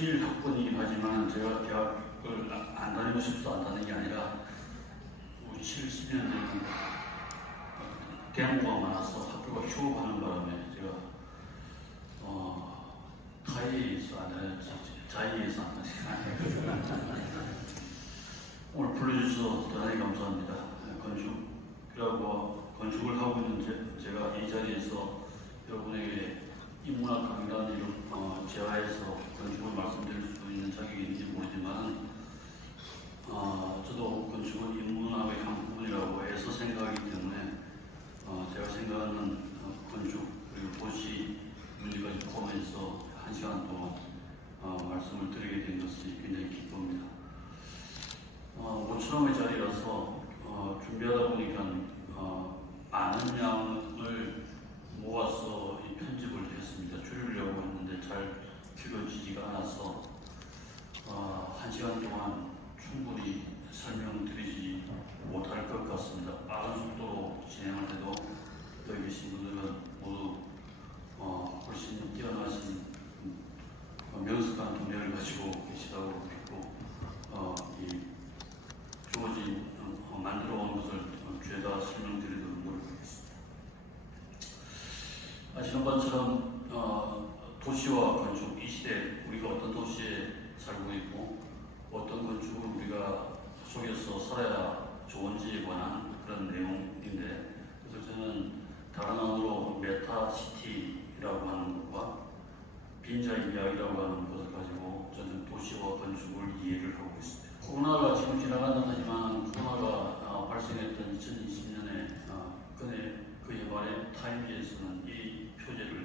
현실 학번이긴 하지만 제가 대학을 안 다니고 싶어서 안 다니는 게 아니라 70년대는 대학부가 많아서 학교가 휴업하는 바람에 제가 타이에서 안 다녔지, 자이에서 안 다녔지. 오늘 불러주셔서 대단히 감사합니다. 건축을 하고 있는 제가 이 자리에서 여러분에게 인문학 강의라는 제하에서 건축을 말씀드릴 수 있는 자격이 있는지 모르지만 저도 건축은 인문학의 한 부분이라고 애써 생각하기 때문에 제가 생각하는 건축 그리고 도시 문제까지 포함해서 1시간 동안 말씀을 드리게 된 것이 굉장히 기쁩니다. 모처럼의 자리라서 준비하다 보니까 많은 양을 모아서 이 편집을 했습니다. 줄이려고 했는데 잘 줄여지지가 않아서 1시간 동안 충분히 설명드리지 못할 것 같습니다. 빠른 속도로 진행할 때도 여기 계신 분들은 모두 훨씬 뛰어나신 명석한 두뇌를 가지고 계시다고 믿고 이 주어진 만들어 온 것을 죄다 설명드리도록 노력하겠습니다. 지난번처럼 도시와 건축 이 시대 우리가 어떤 도시에 살고 있고 어떤 건축을 우리가 속에서 살아야 좋은지에 관한 그런 내용인데, 그래서 저는 다른 언어로 메타시티라고 하는 것과 빈자의 이야기라고 하는 것을 가지고 저는 도시와 건축을 이해를 하고 있습니다. 코로나가 지금 지나간다 하지만 코로나가 발생했던 2020년에 그의 말에 타임지에서는 이 표제를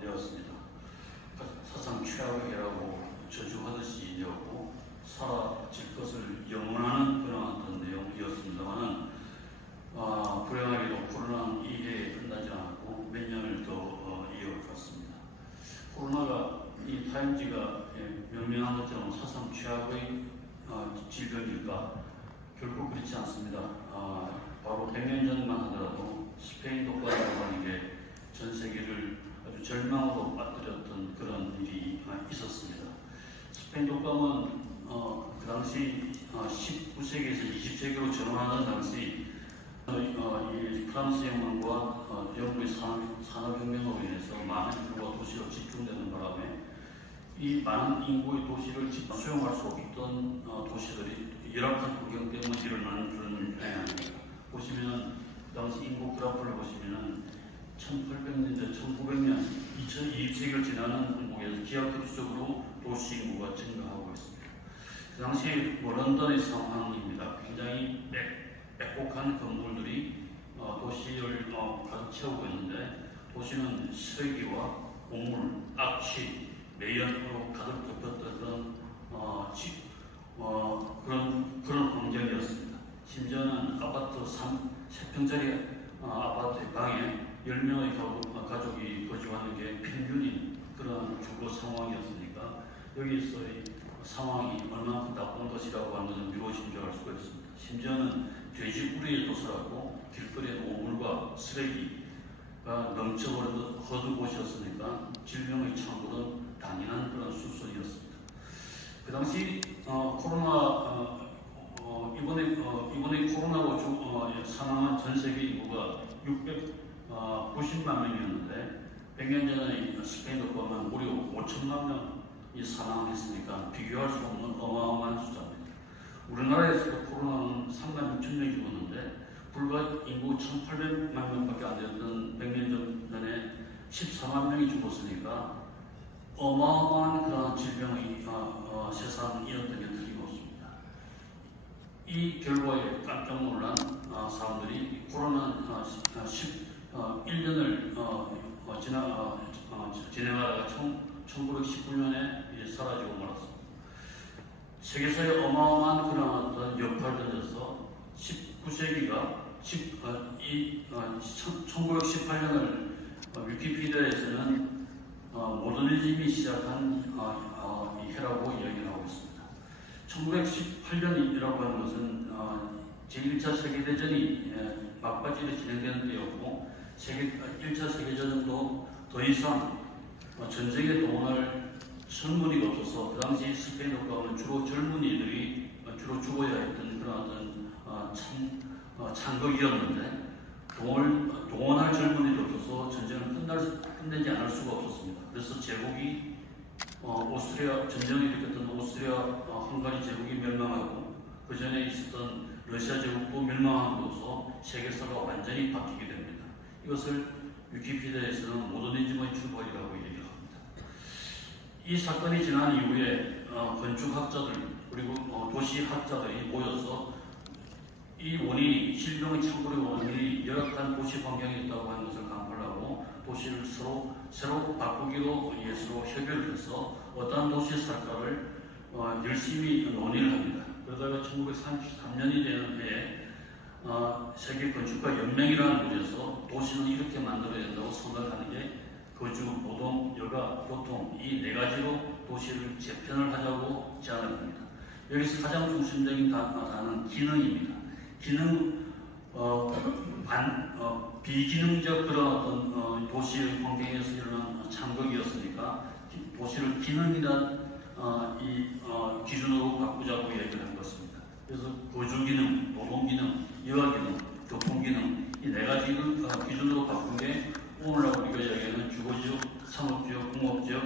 내었습니다. 사상 최악의 해라고 저주하듯이 되었고 사라질 것을 영원하는 그런 어떤 내용이었습니다만 불행하게도 코로나는 이 해에 끝나지 않았고 몇 년을 더 이어갔습니다. 코로나가 이 타임지가 명명한 것처럼 사상 최악의 질병일까? 결코 그렇지 않습니다. 바로 100년 전만 하더라도 스페인 독감이라고 하는 게 전 세계를 아주 절망으로 빠뜨렸던 그런 일이 있었습니다. 스페인 독감은 그 당시 19세기에서 20세기로 전환하는 당시 이 프랑스 혁명과 영국의 산업혁명으로 인해서 많은 인구가 도시로 집중되는 바람에 이 많은 인구의 도시를 수용할 수 없던 도시들이 열악한 환경 때문에 일어나는 그런 현상입니다. 보시면은 그 당시 인구 그래프를 보시면은 1800년대, 1900년, 2020세기를 지나는 항목에서 기하급수적으로 도시 인구가 증가하고 있습니다. 그 당시 런던의 상황입니다. 굉장히 빽빽한 건물들이 도시를 가득 채우고 있는데 도시는 쓰레기와 곡물, 악취, 매연으로 가득 덮였던 그런 환경이었습니다. 심지어는 아파트 3평짜리 아파트의 방에 10명의 가족이 거주하는 게 평균인 그런 주거 상황이었으니까 여기서의 상황이 얼마나 나쁜 것이라고 하는 것은 미로심조할 수가 있습니다. 심지어는 돼지 뿌리에 도살하고 길거리에 오물과 쓰레기가 넘쳐버려도 허드 곳이었으니까 질병의 창구는 당연한 그런 수순이었습니다. 그 당시 이번에 코로나로 사망한 전 세계 인구가 690만 명이었는데 100년 전에 스페인 독감은 무려 5천만 명이 사망했으니까 비교할 수 없는 어마어마한 숫자입니다. 우리나라에서도 코로나는 3만 6천 명이 죽었는데 불과 인구 1,800만 명밖에 안 되었던 100년 전에 14만 명이 죽었으니까 어마어마한 그런 질병이 세상이었던 게 틀림없습니다. 이 결과에 깜짝 놀란 사람들이 코로나 1년을 진행하다가 1919년에 사라지고 말았습니다. 세계사에 어마어마한 그런 어떤 여파를 던져서 19세기가 1918년을 위키피디아에서는 모더니즘이 시작한 이 해라고 이야기를 하고 있습니다. 1918년이라고 하는 것은 제1차 세계대전이 막바지로 진행되는 때였고 1차 세계대전도 더 이상 전쟁에 동원할 젊은이가 없어서 그 당시 스페인 국가는 주로 젊은이들이 주로 죽어야 했던 그런 어떤 창극이었는데 동원할 젊은이도 없어서 전쟁을 끝내지 않을 수가 없었습니다. 그래서 제국이 오스트리아 전쟁을 일으켰던 오스트리아 헝가리 제국이 멸망하고 그 전에 있었던 러시아 제국도 멸망함으로써 세계사가 완전히 바뀌게 됩니다. 이것을 위키피디아에서는 모더니즘의 출발이라고 얘기합니다. 이 사건이 지난 이후에 건축학자들 그리고 도시학자들이 모여서 이 원인이 질병의 창궐의 원인이 열악한 도시 환경에 있다고 하는 것을 강조를 하고 도시를 새로 바꾸기로 예수로 협의를 해서 어떠한 도시 살까를 열심히 논의를 합니다. 그러다가 1933년이 되는 해에 세계 건축가 연맹이라는 곳에서 도시는 이렇게 만들어야 된다고 생각하는 게 거주, 노동, 여가, 교통 이 네 가지로 도시를 재편을 하자고 제안을 합니다. 여기서 가장 중심적인 단어는 기능입니다. 비기능적 그런 어떤 도시의 환경에서 일어난 창극이었으니까 도시를 기능이란 기준으로 바꾸자고 얘기를 한 것입니다. 그래서 거주 기능, 노동 기능, 여가 기능, 교통 기능 이 네 가지를 기준으로 바꾼 게 오늘날 우리가 이야기하는 주거지역, 상업지역, 공업지역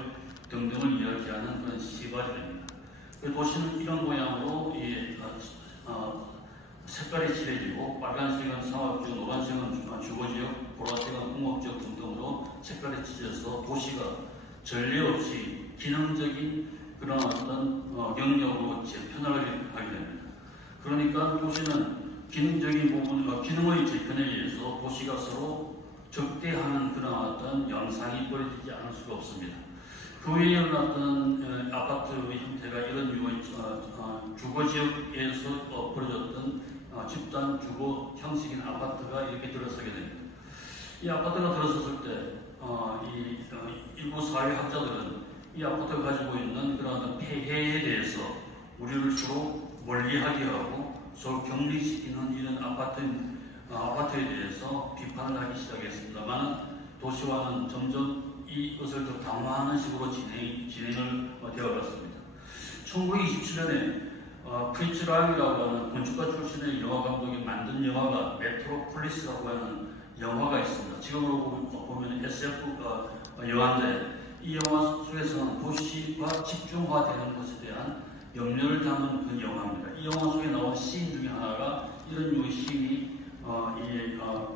등등을 이야기하는 그런 세 가지입니다. 도시는 이런 모양으로 색깔이 칠해지고 빨간색은 상업지역, 노란색은 주거지역, 보라색은 공업지역 등등으로 색깔이 칠해져서 도시가 전례 없이 기능적인 그런 어떤 영역으로 재편을 하게 됩니다. 그러니까 도시는 기능적인 부분, 기능의 재편에 의해서 도시가 서로 적대하는 그런 어떤 양상이 벌어지지 않을 수가 없습니다. 그 외에 일어났던 아파트의 형태가 이런 유의 주거지역에서 벌어졌던 집단 주거 형식인 아파트가 이렇게 들어서게 됩니다. 이 아파트가 들어섰을 때 일부 사회학자들은 이 아파트가 가지고 있는 그런 폐해에 대해서 우리를 서로 멀리하게 하고 서로 격리시키는 이런 아파트에 대해서 비판을 하기 시작했습니다만 도시화는 점점 이것을 더 강화하는 식으로 진행을 되어갔습니다. 1927년에 프리츠 라임이라고 하는 건축가 출신의 영화 감독이 만든 영화가 메트로폴리스라고 하는 영화가 있습니다. 지금으로 보면 SF 영화인데 이 영화 속에서는 도시가 집중화되는 것에 대한 염려를 담은 그 영화입니다. 이 영화 속에 나온 씬 중에 하나가 이런 유의 씬이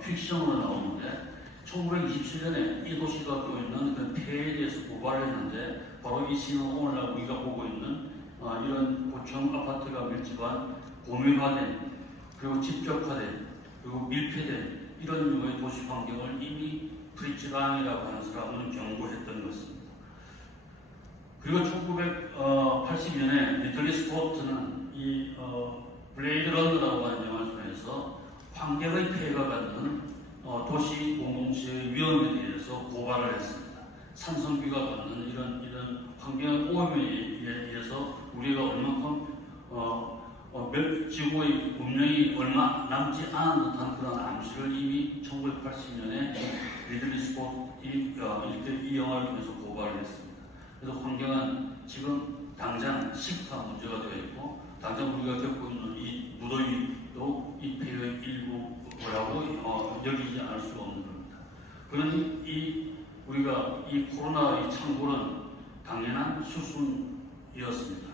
픽션으로 나오는데 1927년에 이 도시가 갖고 있는 그 폐해에 대해서 고발을 했는데 바로 이 씬은 오늘날 우리가 보고 있는 이런 고층 아파트가 밀집한 공유화된 그리고 집적화된 그리고 밀폐된 이런 유의 도시 환경을 이미 프리츠 랑이라고 하는 사람은 경고했던 것입니다. 그리고 1980년에 리틀리 스코트는 이 블레이드 러너라고 하는 영화를 통해서 환경의 폐해가 갖는 도시 공동체의 위험에 대해서 고발을 했습니다. 산성비가 갖는 이런 환경 오염에 의해서 우리가 얼마큼 지구의 운명이 얼마 남지 않은 듯한 그런 암시를 이미 1980년에 리들리 스코트이 이 영화를 통해서 고발을 했습니다. 그래서 환경은 지금 당장 시급한 문제가 되어 있고 당장 우리가 겪고 있는 이 무더위도 이 폐해의 일부라고 여기지 않을 수가 없는 겁니다. 그러니 우리가 이 코로나의 창궐은 당연한 수순이었습니다.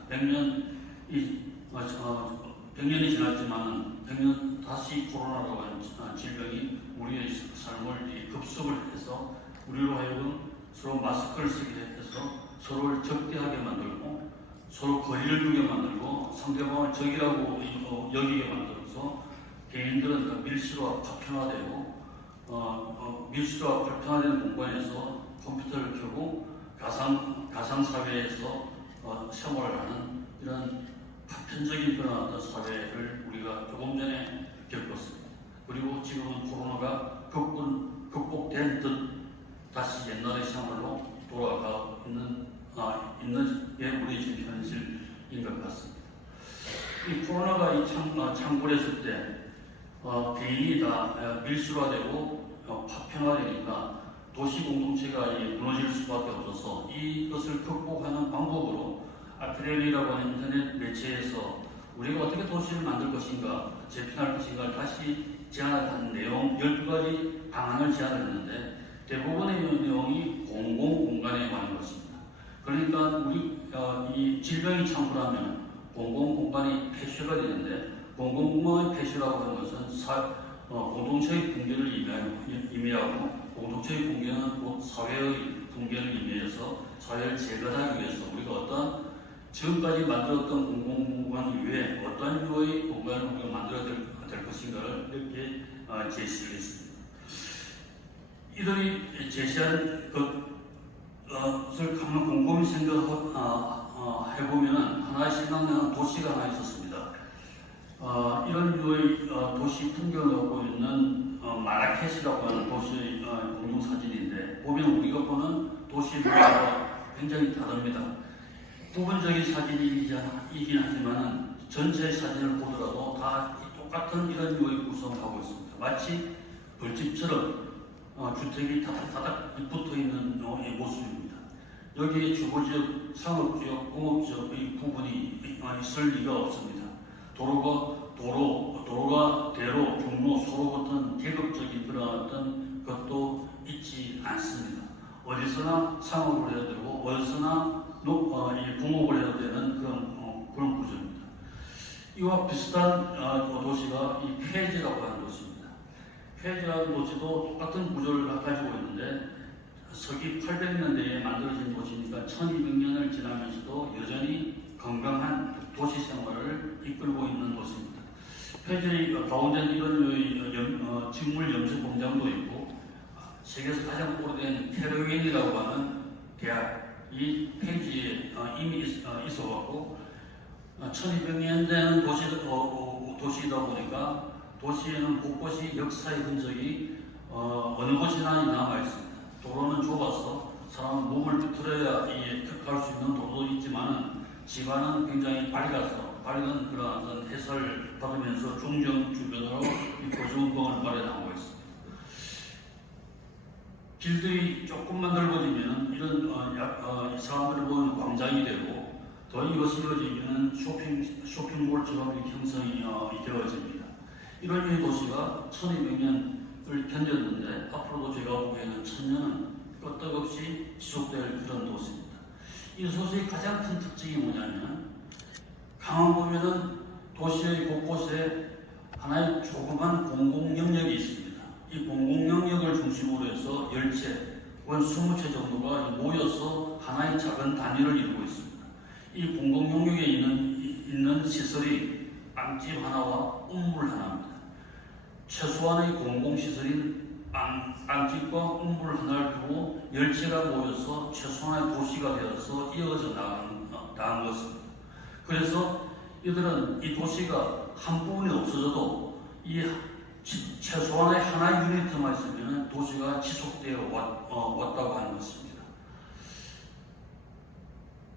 100년이 지났지만 100년 다시 코로나라고 하는 질병이 우리의 삶을 급속을 해서 우리로 하여금 서로 마스크를 쓰게 해서 서로를 적대하게 만들고 서로 거리를 두게 만들고 상대방을 적이라고 여기게 만들어서 개인들은 밀실화 파편화되고 밀실화 파편화된 공간에서 컴퓨터를 켜고 가상사회에서 생활을 하는 이런 파편적인 그런 어떤 사회를 우리가 조금 전에 겪었습니다. 그리고 지금은 코로나가 극복된 듯 다시 옛날의 생활로 돌아가 있는 게 우리 지금 현실인 것 같습니다. 이 코로나가 창궐했을 때 개인이 다 밀수화되고 파편화되니까 도시 공동체가 무너질 수밖에 없어서 이것을 극복하는 방법으로 아크렐이라고 하는 인터넷 매체에서 우리가 어떻게 도시를 만들 것인가, 재편할 것인가를 다시 제안한 내용 12가지 방안을 제안했는데 대부분의 내용이 공공공간에 관한 것입니다. 그러니까 우리 이 질병이 창궐하면 공공공간이 폐쇄가 되는데 공공공간의 폐쇄라고 하는 것은 공동체의 붕괴를 의미하고 공동체의 붕괴는 곧 사회의 붕괴를 의미해서 사회를 재건하기 위해서 우리가 어떤 지금까지 만들었던 공공공간 이외에 어떤 유의 공간을 우리가 만들어야 될 것인가를 이렇게 제시를 했습니다. 이들이 제시한 것을 한번 곰곰이 생각해보면 하나의 생각나는 도시가 하나 있었습니다. 이런 유의 도시 풍경을 갖고 있는 마라케시라고 하는 도시의 공동사진인데 보면 우리가 보는 도시 모양과 굉장히 다릅니다. 부분적인 사진이긴 하지만 전체 사진을 보더라도 다 똑같은 이런 유의 구성을 하고 있습니다. 마치 벌집처럼 주택이 다닥다닥 붙어있는 모습입니다. 여기에 주거지역, 상업지역, 공업지역의 부분이 있을 리가 없습니다. 도로가 대로, 중로, 소로 같은 계급적인 그런 어떤 것도 있지 않습니다. 어디서나 상업을 해야 되고 어디서나 공업을 해야 되는 그런 구조입니다. 이와 비슷한 도시가 이 폐지라고 하는 도시입니다. 폐지라는 도시도 똑같은 구조를 가지고 있는데 서기 800년대에 만들어진 도시니까 1200년을 지나면서도 여전히 건강한 도시 생활을 이끌고 있는 도시입니다. 폐지의 가운데 이런 직물 염소 공장도 있고 세계에서 가장 오래된 캐러윈이라고 하는 대학이 폐지에 이미 있어갖고 1200년 된 도시이다 보니까 도시에는 곳곳이 역사의 흔적이 어느 곳이나 남아있습니다. 도로는 좁아서 사람은 몸을 비틀어야 갈 수 있는 도로도 있지만 집안은 굉장히 밝은 그런 어떤 해설을 받으면서 중정 주변으로 이 고주운동을 마련하고 있습니다. 길들이 조금만 넓어지면 이런 사람들을 보는 광장이 되고 더 이것이 이어지면 쇼핑몰처럼 형성이 되어집니다. 이런 도시가 1200년을 견뎠는데 앞으로도 제가 보기에는 1000년은 끄떡없이 지속될 그런 도시입니다. 이 도시의 가장 큰 특징이 뭐냐면 가만 보면은 도시의 곳곳에 하나의 조그만 공공영역이 있습니다. 이 공공영역을 중심으로 해서 10채 혹은 20채 정도가 모여서 하나의 작은 단위를 이루고 있습니다. 이 공공영역에 있는 시설이 빵집 하나와 우물 하나입니다. 최소한의 공공시설인 빵집과 우물 하나를 두고 10채가 모여서 최소한의 도시가 되어서 이어져 나간 것입니다. 그래서 이들은 이 도시가 한 부분이 없어져도 이 최소한의 하나의 유니트만 있으면 도시가 지속되어 왔다고 하는 것입니다.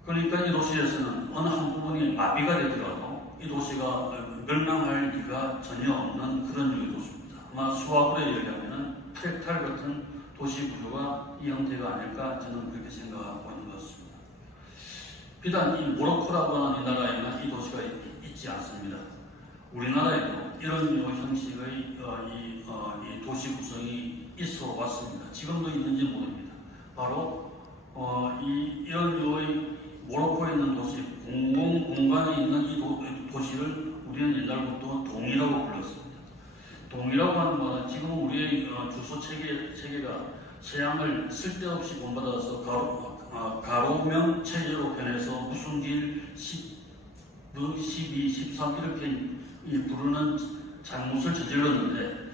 그러니까 이 도시에서는 어느 한 부분이 마비가 되더라도 이 도시가 멸망할 리가 전혀 없는 그런 유의 도시입니다. 아마 수학으로 얘기하면 프랙탈 같은 도시 구조가 이 형태가 아닐까 저는 그렇게 생각하고 있는 것 같습니다. 비단 이 모로코라고 하는 이 나라에는 이 도시가 있지 않습니다. 우리나라에도 이런 형식의 이 도시 구성이 있어 왔습니다. 지금도 있는지 모릅니다. 바로 이런 모로코에 있는 도시, 공공공간에 있는 이 도시를 우리는 옛날부터 동이라고 불렀습니다. 동이라고 하는 것은 지금 우리의 주소 체계가 서양을 쓸데없이 본받아서 가로명 체제로 변해서 무슨 길 12, 13 이렇게 부르는 잘못을 저질렀는데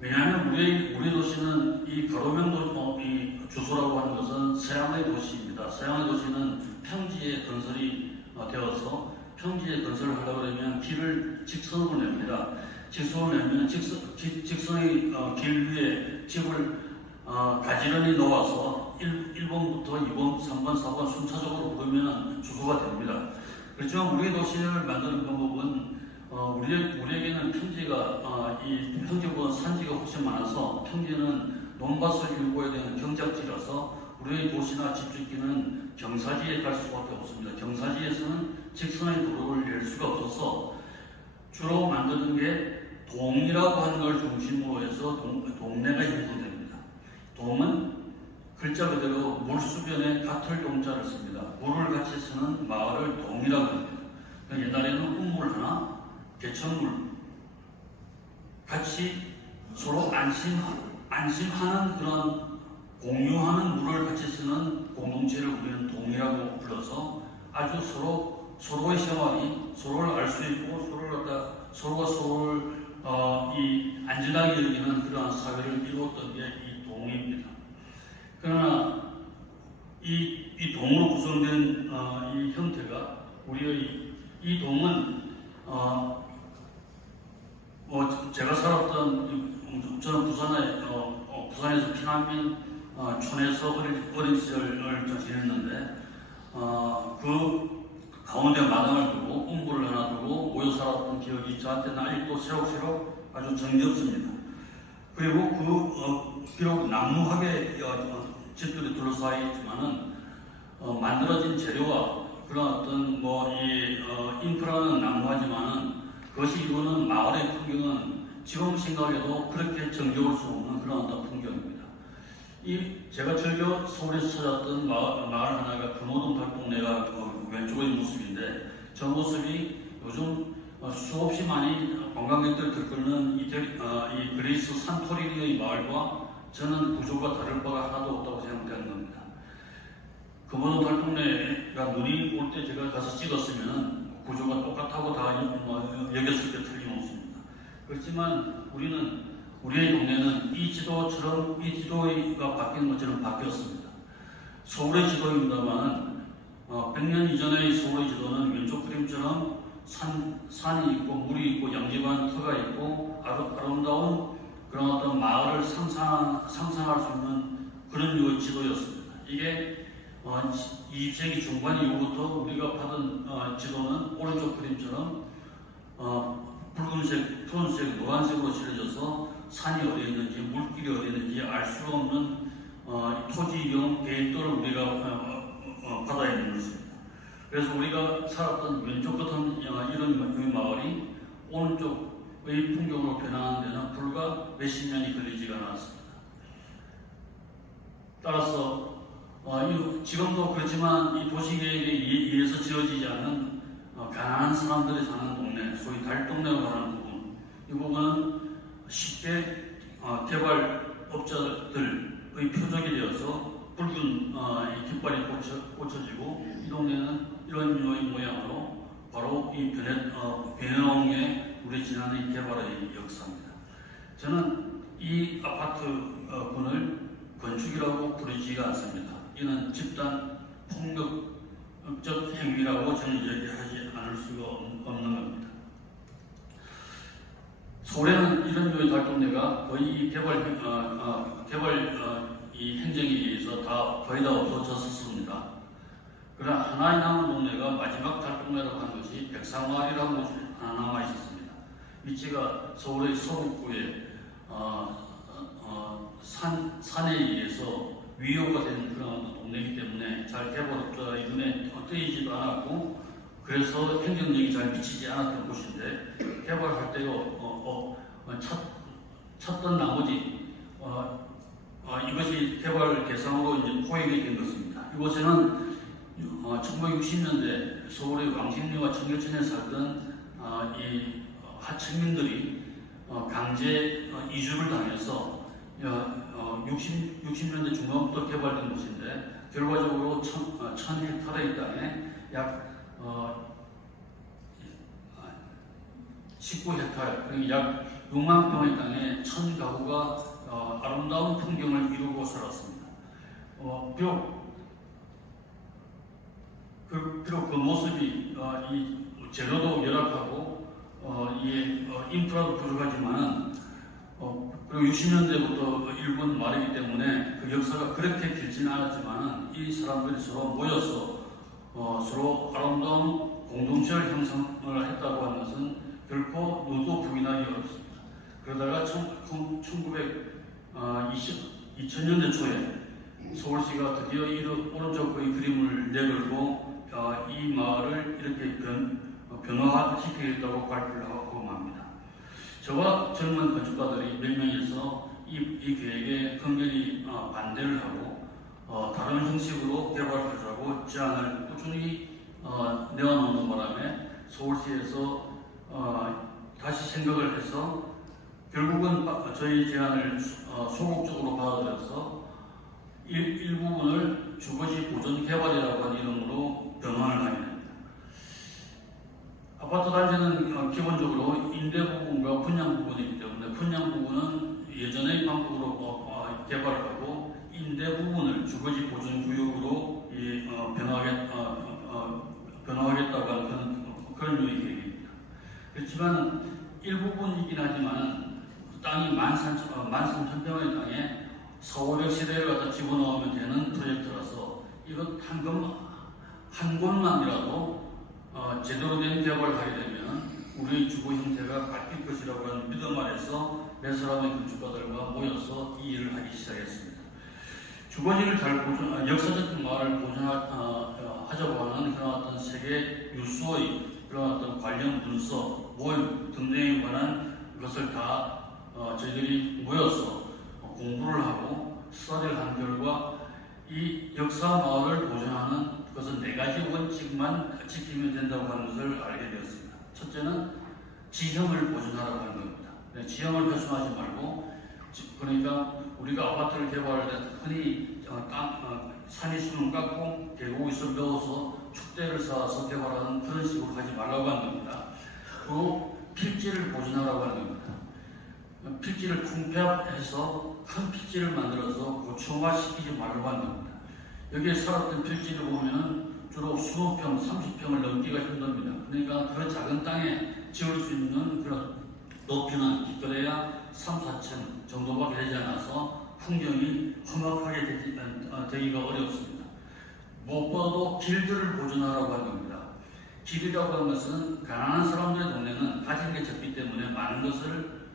왜냐하면 우리 도시는 이 가로명 이 주소라고 하는 것은 서양의 도시입니다. 서양의 도시는 평지에 건설이 되어서 평지에 건설을 하려고 하면 길을 직선으로 냅니다. 직선을 내면 직선의 길 위에 집을 가지런히 놓아서 1번부터 2번, 3번, 4번 순차적으로 부르면 주소가 됩니다. 그렇지만 우리 도시를 만드는 방법은 우리에게는 평지가 이 평지보다 산지가 훨씬 많아서 평지는 논밭을 일궈야 되는 경작지라서 우리의 도시나 집짓기는 경사지에 갈 수밖에 없습니다. 경사지에서는 직선의 도로를 낼 수가 없어서 주로 만드는 게 동이라고 하는 걸 중심으로 해서 동네가 형성됩니다. 동은 글자 그대로 물수변에 같을 동자를 씁니다. 물을 같이 쓰는 마을을 동이라고 합니다. 옛날에는 우물 하나, 개천물 같이 서로 안심하는 그런 공유하는 물을 같이 쓰는 공동체를 우리는 동이라고 불러서 아주 서로의 생활이 서로를 알 수 있고 서로가 서로를 안전하게 여기는 그러한 사회를 이루었던 게 이 동입니다. 그러나 이 동으로 구성된 이 형태가 우리의 이 동은 제가 살았던 저는 부산에서 피난민 촌에서 어린 시절을 지냈는데 그 가운데 마당을 두고 um부를 하나 두고 모여 살았던 기억이 저한테는 아직도 새록새록 아주 정겹습니다. 그리고 비록 남루하게 집들이 둘러싸여 있지만은 만들어진 재료와 그런 어떤 인프라는 남루하지만은 그것이 이루는 마을의 풍경은 지금 생각해도 그렇게 정겨울 수 없는 그런 어떤 풍경입니다. 제가 즐겨 서울에서 찾았던 마을 하나가 금호동 달동네가 왼쪽의 모습인데 저 모습이 요즘 수없이 많이 관광객들 들끓는 이 그리스 산토리니의 마을과 저는 구조가 다를 바가 하나도 없다고 생각하는 겁니다. 금호동 달동네가 눈이 올 때 제가 가서 찍었으면 구조가 똑같다고 다 여겼을 때 틀림없습니다. 그렇지만 우리의 동네는 이 지도가 바뀐 것처럼 바뀌었습니다. 서울의 지도입니다만 100년 이전의 서울의 지도는 왼쪽 그림처럼 산이 있고 물이 있고 양지반 터가 있고 아름다운 그런 어떤 마을을 상상할 수 있는 그런 류의 지도였습니다. 이게 20세기 중반 이후부터 우리가 받은 지도는 오른쪽 그림처럼 붉은색, 푸른색, 노란색으로 칠해져서 산이 어디 있는지 물길이 어디 있는지 알 수 없는 토지경 계획도를 우리가 받아 있는 것입니다. 그래서 우리가 살았던 왼쪽 같은 이런 마을이 오른쪽의 풍경으로 변하는 데는 불과 몇십 년이 걸리지가 않았습니다. 따라서 지금도 그렇지만 이 도시계획에 의해서 지어지지 않은 가난한 사람들이 사는 동네, 소위 달동네로 하는 부분, 이 부분은 쉽게 개발업자들의 표적이 되어서 붉은 깃발이 꽂혀지고 이 동네는 이런 류의 모양으로 바로 이 변해놓은 우리 지난해 개발의 역사입니다. 저는 이 아파트군을 건축이라고 부르지가 않습니다. 이는 집단 폭력적 행위라고 저는 얘기하지 않을 수가 없는 겁니다. 서울에는 이런 류의 달동네가 거의 이 개발 행정에 의해서 거의 다 없어졌습니다. 그러나 하나의 남은 동네가 마지막 달동네라고 하는 것이 백사마을이라는 곳이 하나 남아 있었습니다. 위치가 서울의 서북부에 산에 의해서 위호가 되는 그런 동네이기 때문에 잘 개발업자의 눈에 뜨이지도 않았고 그래서 행정력이 잘 미치지 않았던 곳인데 개발할 때 찾던 나머지 이것이 개발 대상으로 이제 포획이 된 것입니다. 이곳에는 1960년대 서울의 왕십리와 청계천에 살던 이 하층민들이 강제 이주를 당해서 60년대 중반부터 개발된 곳인데 결과적으로 1000헥타르의 땅에 약 19헥타르, 약 6만 평의 땅에 1000가구가 아름다운 풍경을 이루고 살았습니다. 비록 그 모습이 이 재료도 열악하고 인프라도 부족하지만은 그리고 60년대부터 일본 말이기 때문에 그 역사가 그렇게 길지는 않았지만은 이 사람들이 서로 모여서 서로 아름다운 공동체를 형성을 했다고 하는 것은 결코 누구도 부인하기 어렵습니다. 그러다가 2000년대 초에 서울시가 드디어 오른쪽 그 그림을 내걸고 이 마을을 이렇게 변화시키겠다고 발표를 하고 합니다. 저와 젊은 건축가들이 몇 명이서 이 계획에 강렬히 반대를 하고 다른 형식으로 개발하자고 제안을 꾸준히 내어놓는 바람에 서울시에서 다시 생각을 해서 결국은 저희 제안을 소극적으로 받아들여서 일부분을 주거지 보존 개발이라고 하는 이름으로 변환을 하게 됩니다. 아파트 단지는 기본적으로 임대 부분과 분양 부분이기 때문에 분양 부분은 예전의 방법으로 개발을 하고 임대 부분을 주거지 보존 구역으로 변화하겠다고 하는 그런 유의 계획입니다. 그렇지만 일부분이긴 하지만 땅이 13,000평의 땅에 4,500세대를 갖다 집어넣으면 되는 프로젝트라서 이것 한 곳만이라도 제대로 된 개발을 하게 되면 우리의 주거 형태가 바뀔 것이라고 하는 믿음 아래서 몇 사람의 건축가들과 모여서 이 일을 하기 시작했습니다. 주거지를 역사적 마을을 보존하자고 하는 그런 어떤 세계 유수의 그런 어떤 관련 문서, 모임 등등에 관한 것을 다 저희들이 모여서 공부를 하고 수사를 한 결과 이 역사 마을을 보존하는 것은 4가지 원칙만 지키면 된다고 하는 것을 알게 되었습니다. 첫째는 지형을 보존하라고 하는 겁니다. 지형을 훼손하지 말고, 그러니까 우리가 아파트를 개발할 때 흔히 산이 수는 깎고 계곡에서 넣어서 축대를 쌓아서 개발하는 그런 식으로 하지 말라고 하는 겁니다. 그리고 필지를 보존하라고 하는 겁니다. 필지를 통폐합해서 큰 필지를 만들어서 고층화시키지 말라고 하는 겁니다. 여기에 살았던 필지를 보면 주로 20평, 30평을 넘기가 힘듭니다. 그러니까 그 작은 땅에 지을 수 있는 그런 높이는 기껏해야 3, 4층 정도밖에 되지 않아서 풍경이 험악하게 되기가 어렵습니다. 무엇보다도 길들을 보존하라고 하는 겁니다. 길이라고 하는 것은 가난한 사람들의 동네는 가진 게 적기 때문에 많은 것을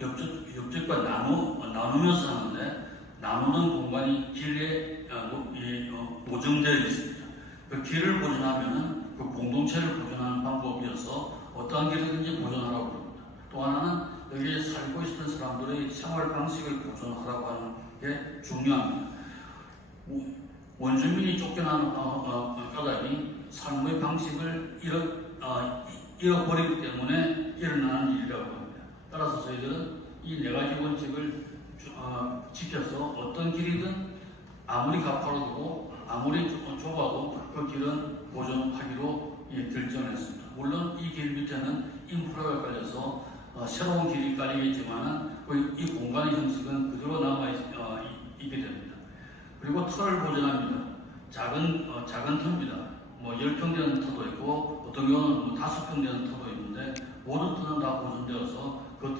옆집과 나누면서 하는데 나누는 공간이 길에 보존되어 있습니다. 그 길을 보존하면 그 공동체를 보존하는 방법이어서 어떠한 길이든지 보존하라고 합니다. 또 하나는 여기에 살고 있었던 사람들의 생활 방식을 보존하라고 하는 게 중요합니다. 원주민이 쫓겨나는 까닭이 삶의 방식을 잃어버리기 때문에 일어나는 일이라고 합니다. 따라서 저희들은 이 4가지 원칙을 지켜서 어떤 길이든 아무리 가파르고 아무리 좁아도 그 길은 보존하기로 결정했습니다. 물론 이 길 밑에는 인프라가 깔려서 새로운 길이 깔리겠지만 이 공간의 형식은 그대로 남아있게 됩니다. 그리고 터를 보존합니다. 작은 터입니다. 10평 되는 터도 있고 어떤 경우는 5평 되는 터도 있는데 모든 터는 다 보존되어서 그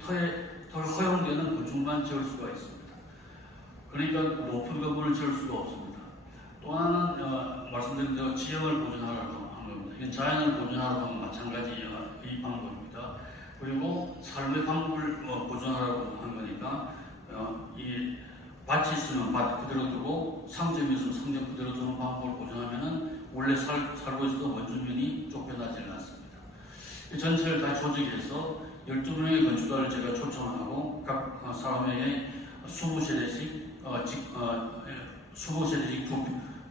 터에 허용되는 건축만 지을 수가 있습니다. 그러니까 높은 건물을 지을 수가 없습니다. 또 하나는 말씀드린 대로 지형을 보존하라고 하는 겁니다. 이건 자연을 보존하라고 하는 마찬가지 이 방법입니다. 그리고 삶의 방법을 보존하라고 하는 거니까 이 밭이 있으면 밭 그대로 두고 상점이 있으면 상점 그대로 두는 방법을 보존하면은 원래 살고 있어도 원주민이 쫓겨나지 않습니다. 이 전체를 다 조직해서 12명의 건축가를 제가 초청하고 각 사람에게 20세대씩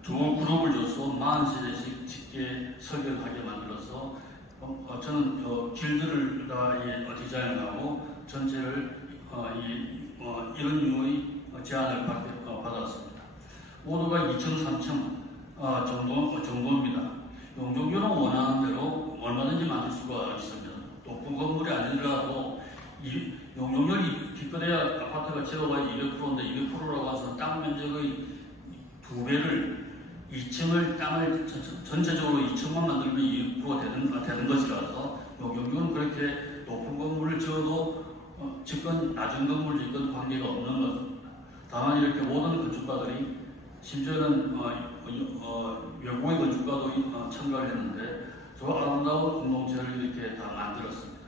두 그룹을 줘서 40세대씩 짓게 설계를 하게 만들어서 저는 길들을 다 디자인하고 전체를 이런 류의 제안을 받았습니다. 모두가 2층, 3층 정도입니다. 용적률은 원하는 대로 얼마든지 만들 수가 있습니다. 높은 건물이 아니더라도 용적률이 기껏해야 아파트가 제로가 200%인데 200%라고 해서 땅 면적의 2배를 2층을 땅을 전체적으로 2층만 만들면 200% 되는 것이라서 용적률은 그렇게 높은 건물을 지어도 집건 낮은 건물 짓건 관계가 없는 것입니다. 다만 이렇게 모든 건축가들이 심지어는 외국의 건축가도 참가를 했는데 저 아름다운 공동체를 이렇게 다 만들었습니다.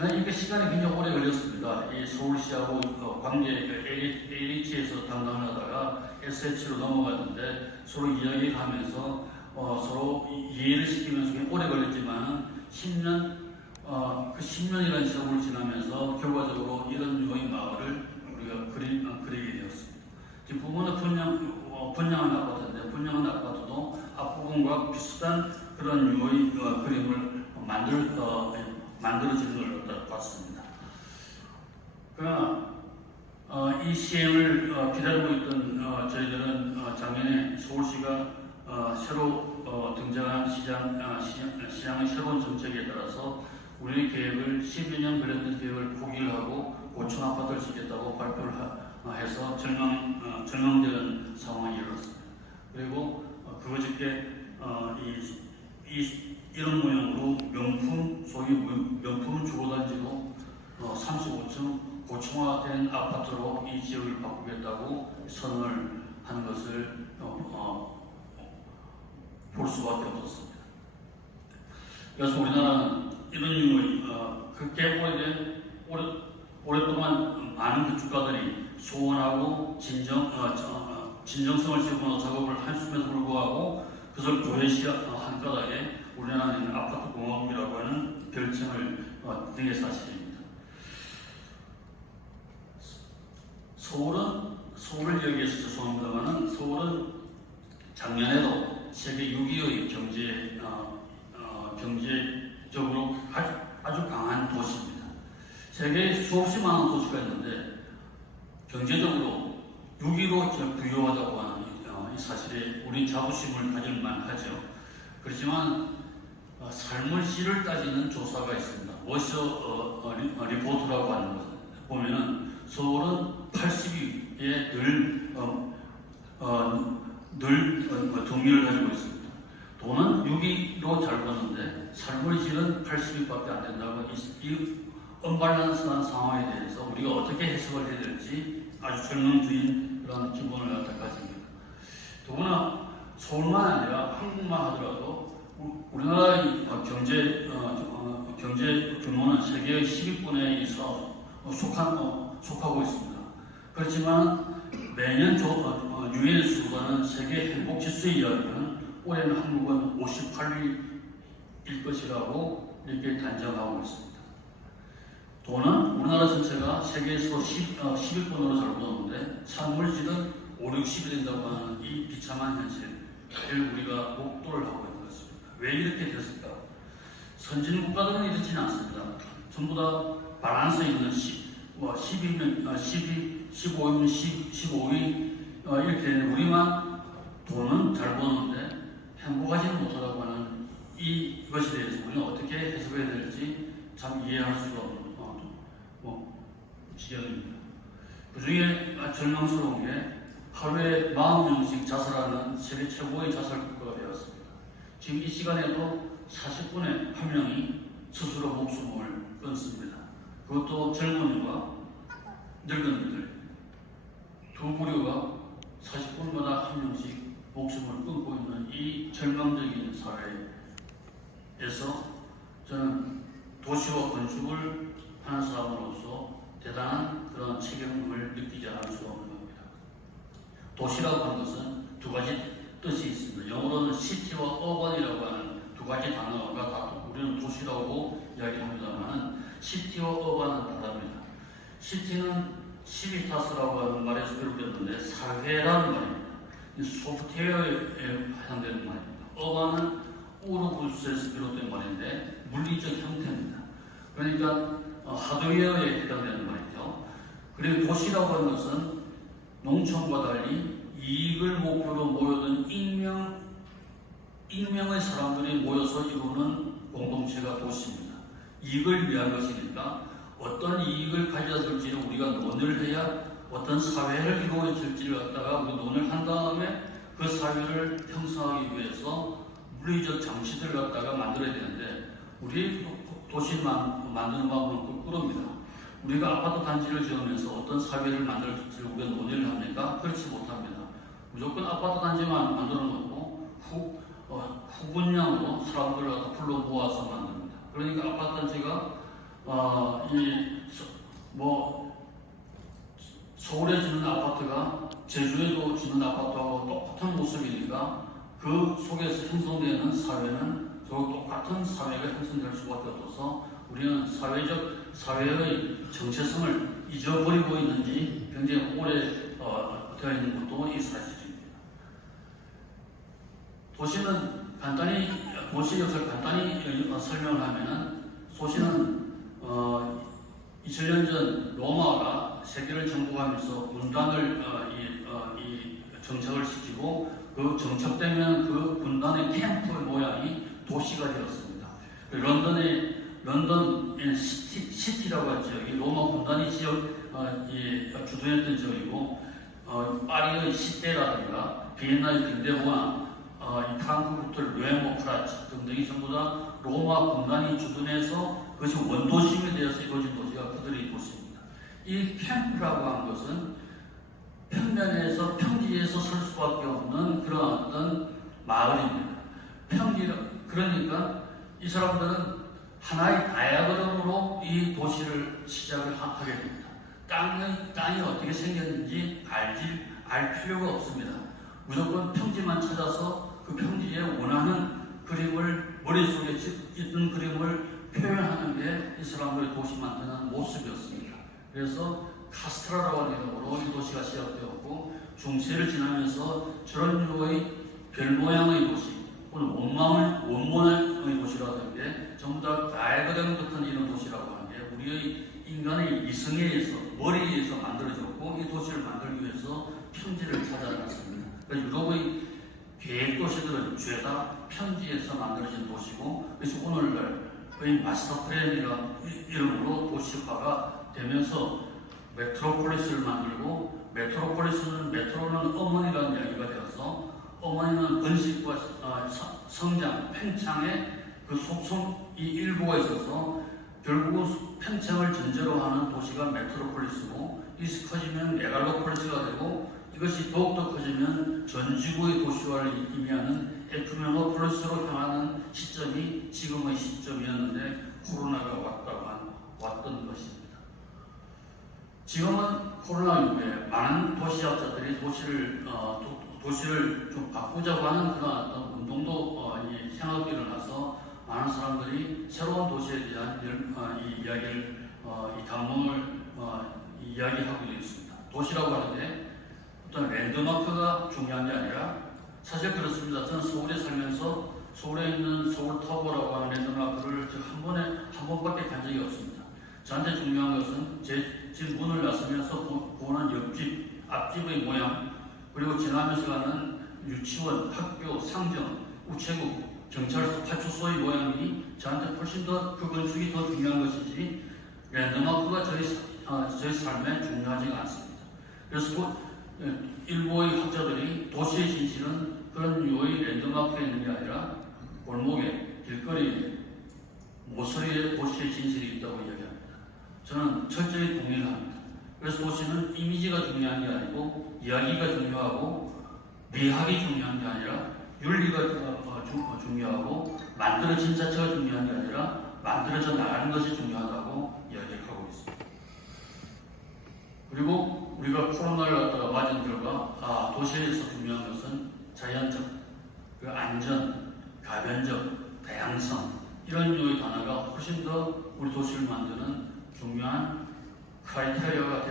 저는 이렇게 시간이 굉장히 오래 걸렸습니다. 이 서울시하고 관계 LH에서 담당을 하다가 SH로 넘어갔는데 서로 이야기하면서 서로 이해를 시키면서 굉장히 오래 걸렸지만 10년 그 10년이라는 세월을 지나면서 결과적으로 이런 유형의 마을을 우리가 그리게 되었습니다. 뒷부분은 분양한 아파트인데 분양한 아파트도 앞부분과 비슷한 그런 유형의 그림을 만들어지는 걸 봤습니다. 그러나 이 시행을 기다리고 있던 저희들은 작년에 서울시가 새로 등장한 시장의 새로운 정책에 따라서 우리 계획을 12년 걸렸던 계획을 포기를 하고 고층 아파트를 짓겠다고 발표를 해서 절망되는 상황이 일어났습니다. 그리고 그저께 이런 모양으로 소위 명품 주거단지로 35층 고층화된 아파트로 이 지역을 바꾸겠다고 선언을 한 것을 볼 수밖에 없었습니다. 그래서 우리나라는 이런 유의 그렇게 오랫동안 많은 건축가들이 소원하고 진정성을 집어넣어 작업을 했음에도 불구하고 그것을 도외시한 까닭에 우리나라는 아파트 공업이라고 하는 별칭을 든 게 사실입니다. 서울을 이야기해서 죄송합니다만 서울은 작년에도 세계 6위의 경제적으로 아주 강한 도시입니다. 세계에 수없이 많은 도시가 있는데 경제적으로 6위로 부유하다고 하는 이 사실에 우리 자부심을 가질 만하죠. 그렇지만 삶의 질을 따지는 조사가 있습니다. 워셔 리포트라고 하는 것을 보면은 서울은 80위에 늘 등위를 가지고 있습니다. 돈은 6위로 잘 버는데 삶의 질은 80위밖에 안 된다고 이 언밸런스한 상황에 대해서 우리가 어떻게 해석을 해야 될지 아주 절망적인 그런 기분을 가집니다. 더구나 서울만 아니라 한국만 하더라도 우리나라의 경제 규모는 세계의 10위권에 속하고 있습니다. 그렇지만 매년 유엔 수사는 세계 행복 지수의 이야기는 올해는 한국은 58위일 것이라고 이렇게 단정하고 있습니다. 돈은 우리나라 전체가 세계에서 10위권으로 잘 보는데 산물질은 5, 60이 된다고 하는 이 비참한 현실을 우리가 목도를 하고 있는 것입니다. 왜 이렇게 됐을까? 선진 국가들은 이렇지는 않습니다. 전부 다 밸런스 있는 15위면 15위 이렇게 되는 우리만 돈은 잘 버는데 행복하지는 못하다고 하는 이것에 대해서 우리는 어떻게 해석해야 될지 참 이해할 수가 없는 지경입니다. 그 중에 절망스러운 게 하루에 40명씩 자살하는 세계 최고의 자살 국가가 되었습니다. 지금 이 시간에도 40분에 1명이 스스로 목숨을 끊습니다. 그것도 젊은이와 늙은이들 두 부류가 40분마다 1명씩 목숨을 끊고 있는 이 절망적인 사회에서 저는 도시와 건축을 하는 사람으로서 대단한 그런 책임을 느끼지 않을 수가 없는 겁니다. 도시라고 하는 것은 두 가지 뜻이 있습니다. 영어로는 시티와 어반이라고 하는 두 가지 단어가 다 우리는 도시라고 이야기합니다만 시티와 어반은 다릅니다. 시티는 시비타스라고 하는 말에서 비롯됐는데 사회라는 말입니다. 소프트웨어에 해당되는 말입니다. 어반은 우르부스에서 비롯된 말인데 물리적 형태입니다. 그러니까 하드웨어에 해당되는 말이죠. 그리고 도시라고 하는 것은 농촌과 달리 이익을 목표로 모여든 익명의 사람들이 모여서 이루는 공동체가 도시입니다. 이익을 위한 것이니까 어떤 이익을 가져들지를 우리가 논의를 해야 어떤 사회를 이루어질지를 갖다가 우리 논의를 한 다음에 그 사회를 형성하기 위해서 물리적 장치들을 갖다가 만들어야 되는데 우리 도시만 만드는 방법은 거꾸로입니다. 우리가 아파트 단지를 지으면서 어떤 사회를 만들지 우리가 논의를 합니까? 그렇지 못합니다. 무조건 아파트 단지만 만들어 놓고 후분양으로 사람들을 불러 모아서 만듭니다. 그러니까 아파트 단지가 서울에 짓는 아파트가 제주에도 짓는 아파트하고 똑같은 모습이니까 그 속에서 형성되는 사회는 서로 똑같은 사회가 형성될 수밖에 없어서 우리는 사회의 정체성을 잊어버리고 있는지 굉장히 오래 되어 있는 것도 이 사실입니다. 도시 역사를 간단히 설명을 하면은 소시는 2000년 전 로마가 세계를 정복하면서 분단을 이 정착을 시키고 그 정착되면 그 분단의 캠프 모양이 도시가 되었습니다. 런던 시티라고 하죠. 이 로마 분단이 주도했던 지역이고 파리의 시대라든가 비엔나의 근대공학, 이 프랑크푸르트, 르웨모, 프라츠 등등이 전부 다 로마 분단이 주둔해서 그것이 원도심이 되어서 이루어진 도시가 그들의 도시입니다. 이 캠프라고 하는 것은 평지에서 설 수밖에 없는 그런 어떤 마을입니다. 그러니까 이 사람들은 하나의 다이아그램으로 이 도시를 시작을 하게 됩니다. 땅이 어떻게 생겼는지 알 필요가 없습니다. 무조건 평지만 찾아서 그 평지에 원하는 그림을, 머릿속에 있는 그림을 표현하는 게 이 사람들의 도시 만드는 모습이었습니다. 그래서 카스트라라고 하는 이름으로 이 도시가 시작되었고, 중세를 지나면서 저런 류의 별 모양의 도시, 원모양의 도시라는 게 전부 다 다이아그램 같은 이런 도시라고 하는 게 우리의 인간의 이성에 의해서, 머리에 의해서 만들어졌고, 이 도시를 만들기 위해서 평지를 찾아놨습니다. 그러니까 유럽의 계획 도시들은 죄다 평지에서 만들어진 도시고, 그래서 오늘날의 마스터 플랜이라는 이름으로 도시화가 되면서 메트로폴리스를 만들고, 메트로는 어머니라는 이야기가 되어서, 어머니는 번식과 성장, 팽창의 그 속성 이 일부가 있어서 결국 팽창을 전제로 하는 도시가 메트로폴리스고, 이것이 커지면 메갈로폴리스가 되고, 이것이 더욱더 커지면 전 지구의 도시화를 의미하는 에쿠메노폴리스로 향하는 시점이 지금의 시점이었는데 코로나가 왔던 것입니다. 지금은 코로나 이후에 많은 도시학자들이 도시를 좀 바꾸자고 하는 그런 어떤 운동도 향하고 일어나서 많은 사람들이 새로운 도시에 대한 이 이야기를, 이 감흥을 이야기하고 있습니다. 도시라고 하는데 어떤 랜드마크가 중요한 게 아니라, 사실 그렇습니다. 저는 서울에 살면서 서울에 있는 서울타워라고 하는 랜드마크를 한 번밖에 간 적이 없습니다. 저한테 중요한 것은 제 집 문을 나서면서 보는 옆집, 앞집의 모양, 그리고 지나면서 가는 유치원, 학교, 상점, 우체국, 경찰서, 파출소의 모양이 저한테 훨씬 더 그 건축이 더 중요한 것이지 랜드마크가 저희 삶에 중요하지가 않습니다. 그래서 일부의 학자들이 도시의 진실은 그런 유의 랜드마크에 있는 게 아니라 골목에, 길거리에, 모서리에 도시의 진실이 있다고 이야기합니다. 저는 철저히 동의를 합니다. 그래서 도시는 이미지가 중요한 게 아니고 이야기가 중요하고 미학이 중요한 게 아니라 윤리가 중요하고 만들어진 자체가 중요한 게 아니라 만들어져 나가는 것이 중요하다고 이야기하고 있습니다. 그리고 우리가 코로나를 맞은 결과 도시에서 중요한 것은 자연적, 그 안전, 가변적, 다양성 이런 류의 단어가 훨씬 더 우리 도시를 만드는 중요한 크라이테리아가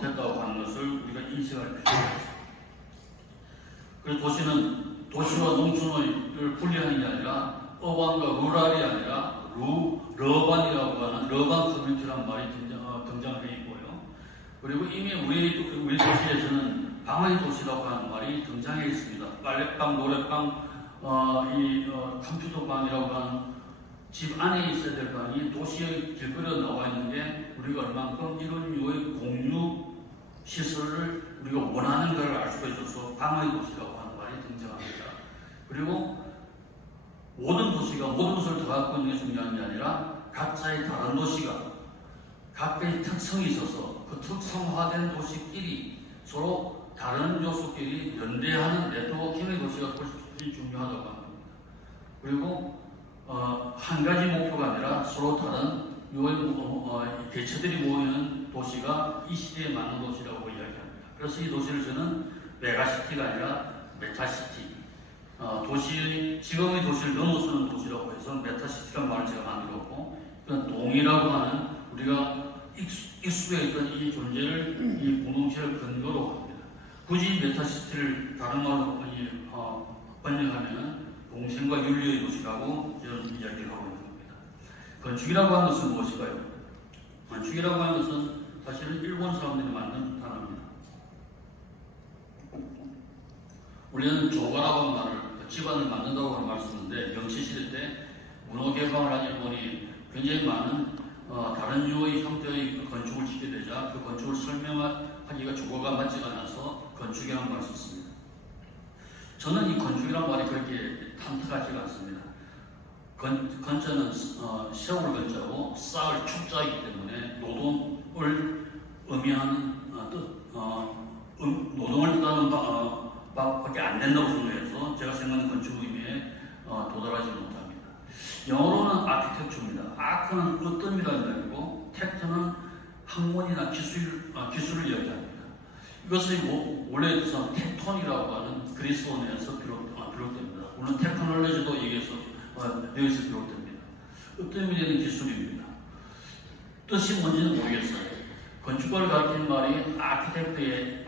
됐다고 하는 것을 우리가 인식할 필요가 있습니다. 그래서 도시는 도시와 농촌을 분리하는 게 아니라 어반과 루랄이 아니라 러반이라고 하는 러반 커뮤니티라는 말이 등장해 있고요. 그리고 이미 우리 도시에서는 방의 도시라고 하는 말이 등장해 있습니다. 빨래방, 노래방, 컴퓨터방이라고 하는 집 안에 있어야 될 방이 도시의 길거리에 나와 있는 게 우리가 얼만큼 이런 류의 공유 시설을 우리가 원하는 걸 알 수가 있어서 방의 도시라고 하는 말이 등장합니다. 그리고 모든 도시가 모든 것을 다 갖고 있는 게 중요한 게 아니라 각자의 다른 도시가 각자의 특성이 있어서 그 특성화된 도시끼리 서로 다른 요소끼리 연대하는 네트워킹의 도시가 훨씬 중요하다고 합니다. 그리고 한 가지 목표가 아니라 서로 다른 개체들이 모이는 도시가 이 시대에 맞는 도시라고 이야기합니다. 그래서 이 도시를 저는 메가시티가 아니라 메타시티, 지금의 도시를 넘어서는 도시라고 해서 메타시티라는 말을 제가 만들었고, 동이라고 하는 우리가 익숙해 있던 이 존재를, 이 공동체를 근거로 합니다. 굳이 메타시티를 다른 말로 번역하면 공생과 윤리의 도시라고 저는 이야기를 하고 있는 겁니다. 건축이라고 하는 것은 무엇일까요? 건축이라고 하는 것은 사실은 일본 사람들이 만든 단어입니다. 우리는 조가라고 하는 말을, 집안을 만든다고 하는 말을 쓰는데, 명치시대 때 문화개방을 한 일본이 굉장히 많은 다른 유의 형태의 건축을 짓게 되자 그 건축을 설명하기가 조가가 맞지가 않아서 건축이라는 말을 썼습니다. 저는 이 건축이라는 말이 그렇게 탐탁하지가 않습니다. 건자는 세월 건자고 쌓을 축자이기 때문에 노동을 의미하는 노동을 뜻하는 밖에 안 된다고 생각해서 제가 생각하는 건축 의미에 도달하지 못합니다. 영어로는 아키텍처입니다. 아크는 어떤이라는 말이고 텍트는 학문이나 기술을 이야기합니다. 이것이 원래 텍톤이라고 하는 그리스어에서 비롯됩니다. 물론 테크놀로지도 여기서 비롯됩니다. 어떤 의미되는 기술입니다. 뜻이 뭔지는 모르겠어요. 건축가를 가리키는 말이 아키텍터인데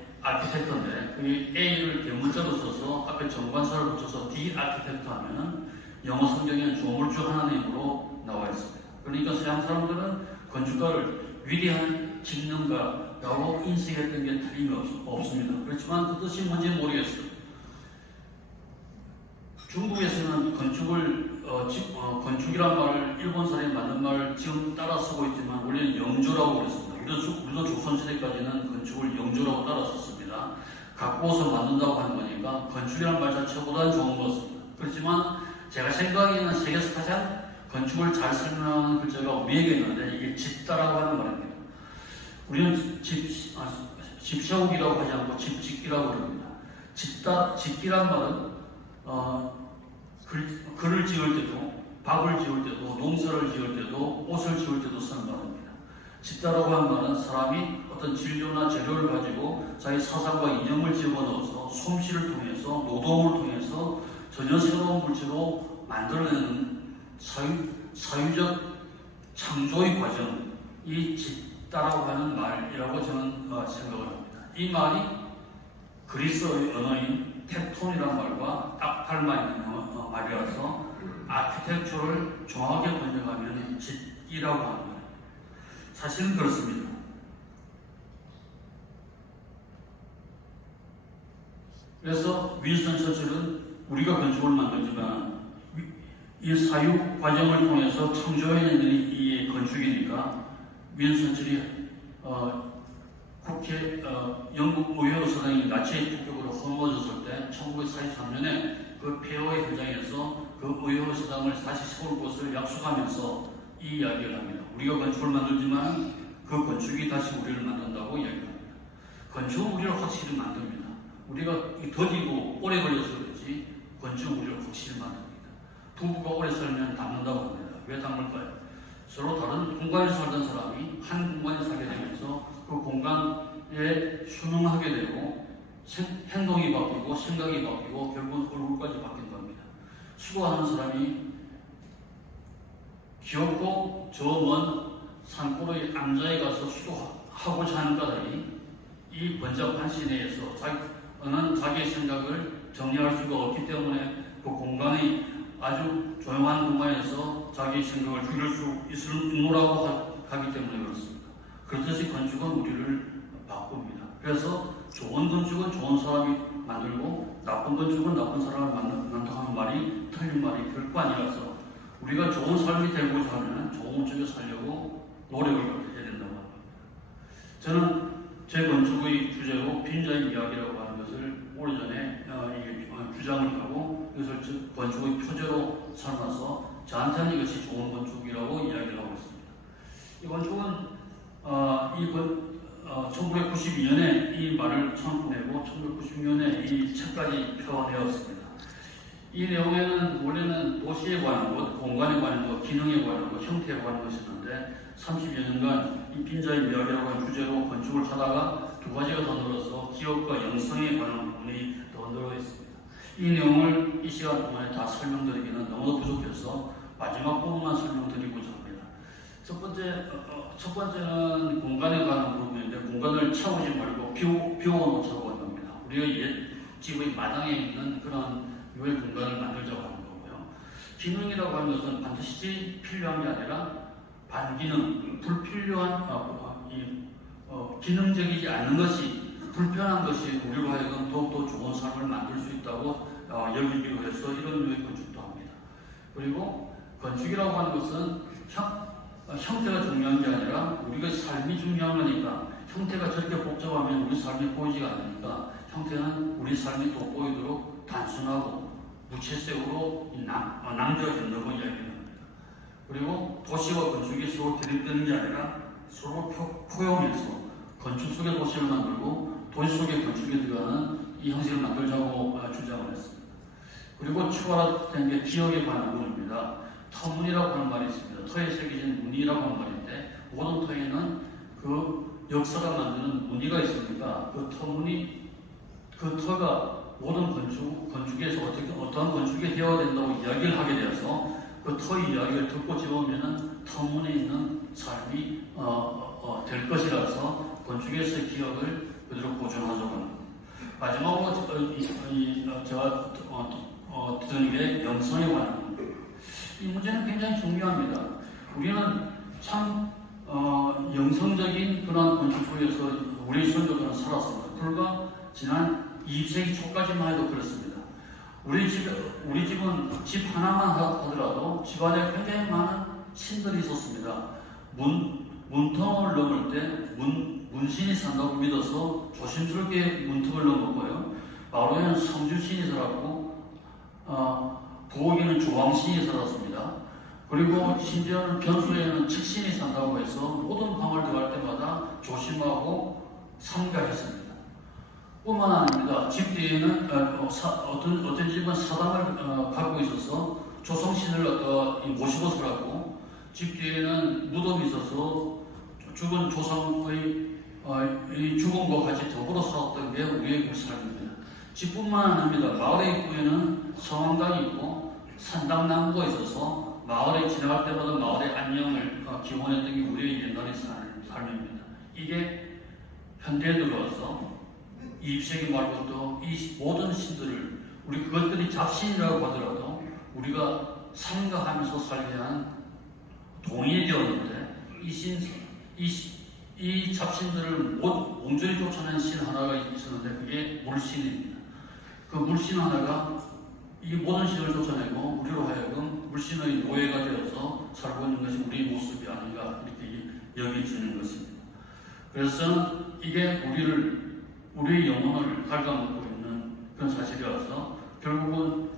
그 A를 대문자로 써서 앞에 정관사를 붙여서 D 아키텍터 하면은 영어 성경에는 조물주 하나님으로 나와 있습니다. 그러니까 서양 사람들은 건축가를 위대한 직능가라고 인식했던 게 틀림없습니다. 그렇지만 그 뜻이 뭔지 모르겠어요. 중국에서는 건축이란 말을 일본 사람이 만든 말을 지금 따라 쓰고 있지만 원래는 영조라고 그랬습니다. 우리도 조선시대까지는 건축을 영조라고 따라 썼습니다. 갖고서 만든다고 하는 거니까 건축이란 말 자체보다는 좋은 것입니다. 그렇지만 제가 생각하기에는 세계에서 가장 건축을 잘 설명하는 글자가 우리에게 있는데 이게 짓다라고 하는 말입니다. 우리는 집세우기라고 하지 않고 집짓기라고 그럽니다. 짓기란 말은 글을 지을 때도, 밥을 지을 때도, 농사를 지을 때도, 옷을 지을 때도 쓰는 말입니다. 짓다라고 하는 말은 사람이 어떤 진료나 재료를 가지고 자기 사상과 이념을 집어넣어서 솜씨를 통해서, 노동을 통해서 전혀 새로운 물질로 만들어내는 사유적 창조의 과정이 짓다라고 하는 말이라고 저는 생각을 합니다. 이 말이 그리스어의 언어인 텍톤이라는 말과 딱 닮아 있는 말이라서 아키텍처를 정확하게 번역하면 짓이라고 하는 말입니다. 사실은 그렇습니다. 그래서 윈스턴 처칠은 우리가 건축을 만들지만 이 사유 과정을 통해서 창조해내는 이 건축이니까 윈스턴 처칠이 영국 의회 의사당이 나치의 폭격으로 허물어졌을 때 1943년에 그 폐허의 현장에서 그 의회 의사당을 다시 세울 것을 약속하면서 이 이야기를 합니다. 우리가 건축을 만들지만 그 건축이 다시 우리를 만든다고 이야기합니다. 건축은 우리를 확실히 만듭니다. 우리가 더디고 오래 걸려서 그렇지 건축은 우리를 확실히 만듭니다. 부부가 오래 살면 닮는다고 합니다. 왜 닮을까요? 서로 다른 공간에 살던 사람이 한 공간에 살게 되면서 그 공간에 순응하게 되고 행동이 바뀌고 생각이 바뀌고 결국은 얼굴까지 바뀐 겁니다. 수고하는 사람이 귀엽고 저 먼 산골의 암자에 가서 수고하고자 하는 까닭이 이 번잡한 시내에서 자기의 생각을 정리할 수가 없기 때문에 그 공간이 아주 조용한 공간에서 자기의 생각을 줄일 수 있을 의무라고 하기 때문에 그렇습니다. 그렇듯이 건축은 우리를 바꿉니다. 그래서 좋은 건축은 좋은 사람이 만들고 나쁜 건축은 나쁜 사람을 만든다고 하는 말이 틀린 말이 결코 아니라서 우리가 좋은 삶이 되고자 하면 좋은 쪽에 살려고 노력을 해야 된다고 합니다. 저는 제 건축의 주제로 빈자의 이야기라고 하는 것을 오래전에 주장을 하고 이것을 건축의 표제로 삼아서 저한테는 이것이 좋은 건축이라고 이야기를 하고 있습니다. 이 건축은 1992년에 이 말을 처음 내고 1996년에 이 책까지 표현되었습니다. 이 내용에는 원래는 도시에 관한 것, 공간에 관한 것, 기능에 관한 것, 형태에 관한 것이 있는데 30여 년간 이 빈자의 이야기라고 하는 주제로 건축을 하다가 두 가지가 더 늘어서 기업과 영성에 관한 부분이 더 늘어 있습니다. 이 내용을 이 시간 동안에 다 설명드리기는 너무 부족해서 마지막 부분만 설명드리고자 합니다. 첫 번째는 공간에 관한 부분인데 공간을 채우지 말고 비워놓자고 하는 겁니다. 우리가 옛 집의 마당에 있는 그런 유해 공간을 만들자고 하는 거고요. 기능이라고 하는 것은 반드시 필요한 게 아니라 반기능, 불필요한 기능적이지 않는 것이 불편한 것이 우리로 하여금 더욱더 좋은 삶을 만들 수 있다고 여기기로 해서 이런 유의 건축도 합니다. 그리고 건축이라고 하는 것은 형태가 중요한 게 아니라 우리가 삶이 중요한 거니까 형태가 저렇게 복잡하면 우리 삶이 보이지가 않으니까 형태는 우리 삶이 돋보이도록 단순하고 무채색으로 남겨진다고 이야기합니다. 그리고 도시와 건축이 서로 대립되는 게 아니라 서로 포용해서 건축 속의 도시를 만들고 도시 속의 건축에 들어가는 이 형식을 만들자고 주장을 했습니다. 그리고 추가된 게 기억에 관한 부분입니다. 터무니라고 하는 말이 있습니다. 터에 새겨진 무늬라고 하는 말인데 모든 터에는 그 역사가 만드는 무늬가 있으니까 그 터무니, 그 터가 모든 건축에서 어떠한 건축이 되어야 된다고 이야기를 하게 되어서 그 터 이야기를 듣고 집어오면은 터무니 있는 삶이 될 것이라서 건축에서의 기억을 그대로 보존하자고 합니다. 마지막으로 제가 드는 게 영성에 관한 겁니다. 이 문제는 굉장히 중요합니다. 우리는 참 영성적인 그런 건축 속에서 우리 선조들은 살았습니다. 불과 지난 20세기 초까지만 해도 그렇습니다. 우리 집은 집 하나만 하더라도 집안에 굉장히 많은 신들이 있었습니다. 문턱을 넘을 때 문신이 산다고 믿어서 조심스럽게 문턱을 넘었고요. 마루에는 성주신이 살았고 부엌에는 조왕신이 살았습니다. 그리고 심지어는 변소에는 측신이 산다고 해서 모든 방을 들어갈 때마다 조심하고 삼가했습니다. 뿐만 아닙니다. 집 뒤에는 어떤 집은 사당을 갖고 있어서 조성신을 모시고 살았고 집 뒤에는 무덤이 있어서 죽은 조상의 죽음과 같이 더불어 살았던 게 우리의 그 삶입니다. 집뿐만 아닙니다. 마을의 입구에는 성황당이 있고 산당나무가 있어서 마을에 지나갈 때마다 마을의 안녕을 기원했던 게 우리의 옛날의 삶입니다. 이게 현대에 들어와서 20세기 말부터 이 모든 신들을 우리 그것들이 잡신이라고 하더라도 우리가 삼가하면서 살게 하는 동의에 되었는데 이 잡신들을 온전히 쫓아낸 신 하나가 있었는데 그게 물신입니다. 그 물신 하나가 이 모든 신을 쫓아내고 우리로 하여금 물신의 노예가 되어서 살고 있는 것이 우리 모습이 아닌가 이렇게 여겨지는 것입니다. 그래서 이게 우리의 영혼을 갉아먹고 있는 그런 사실이어서 결국은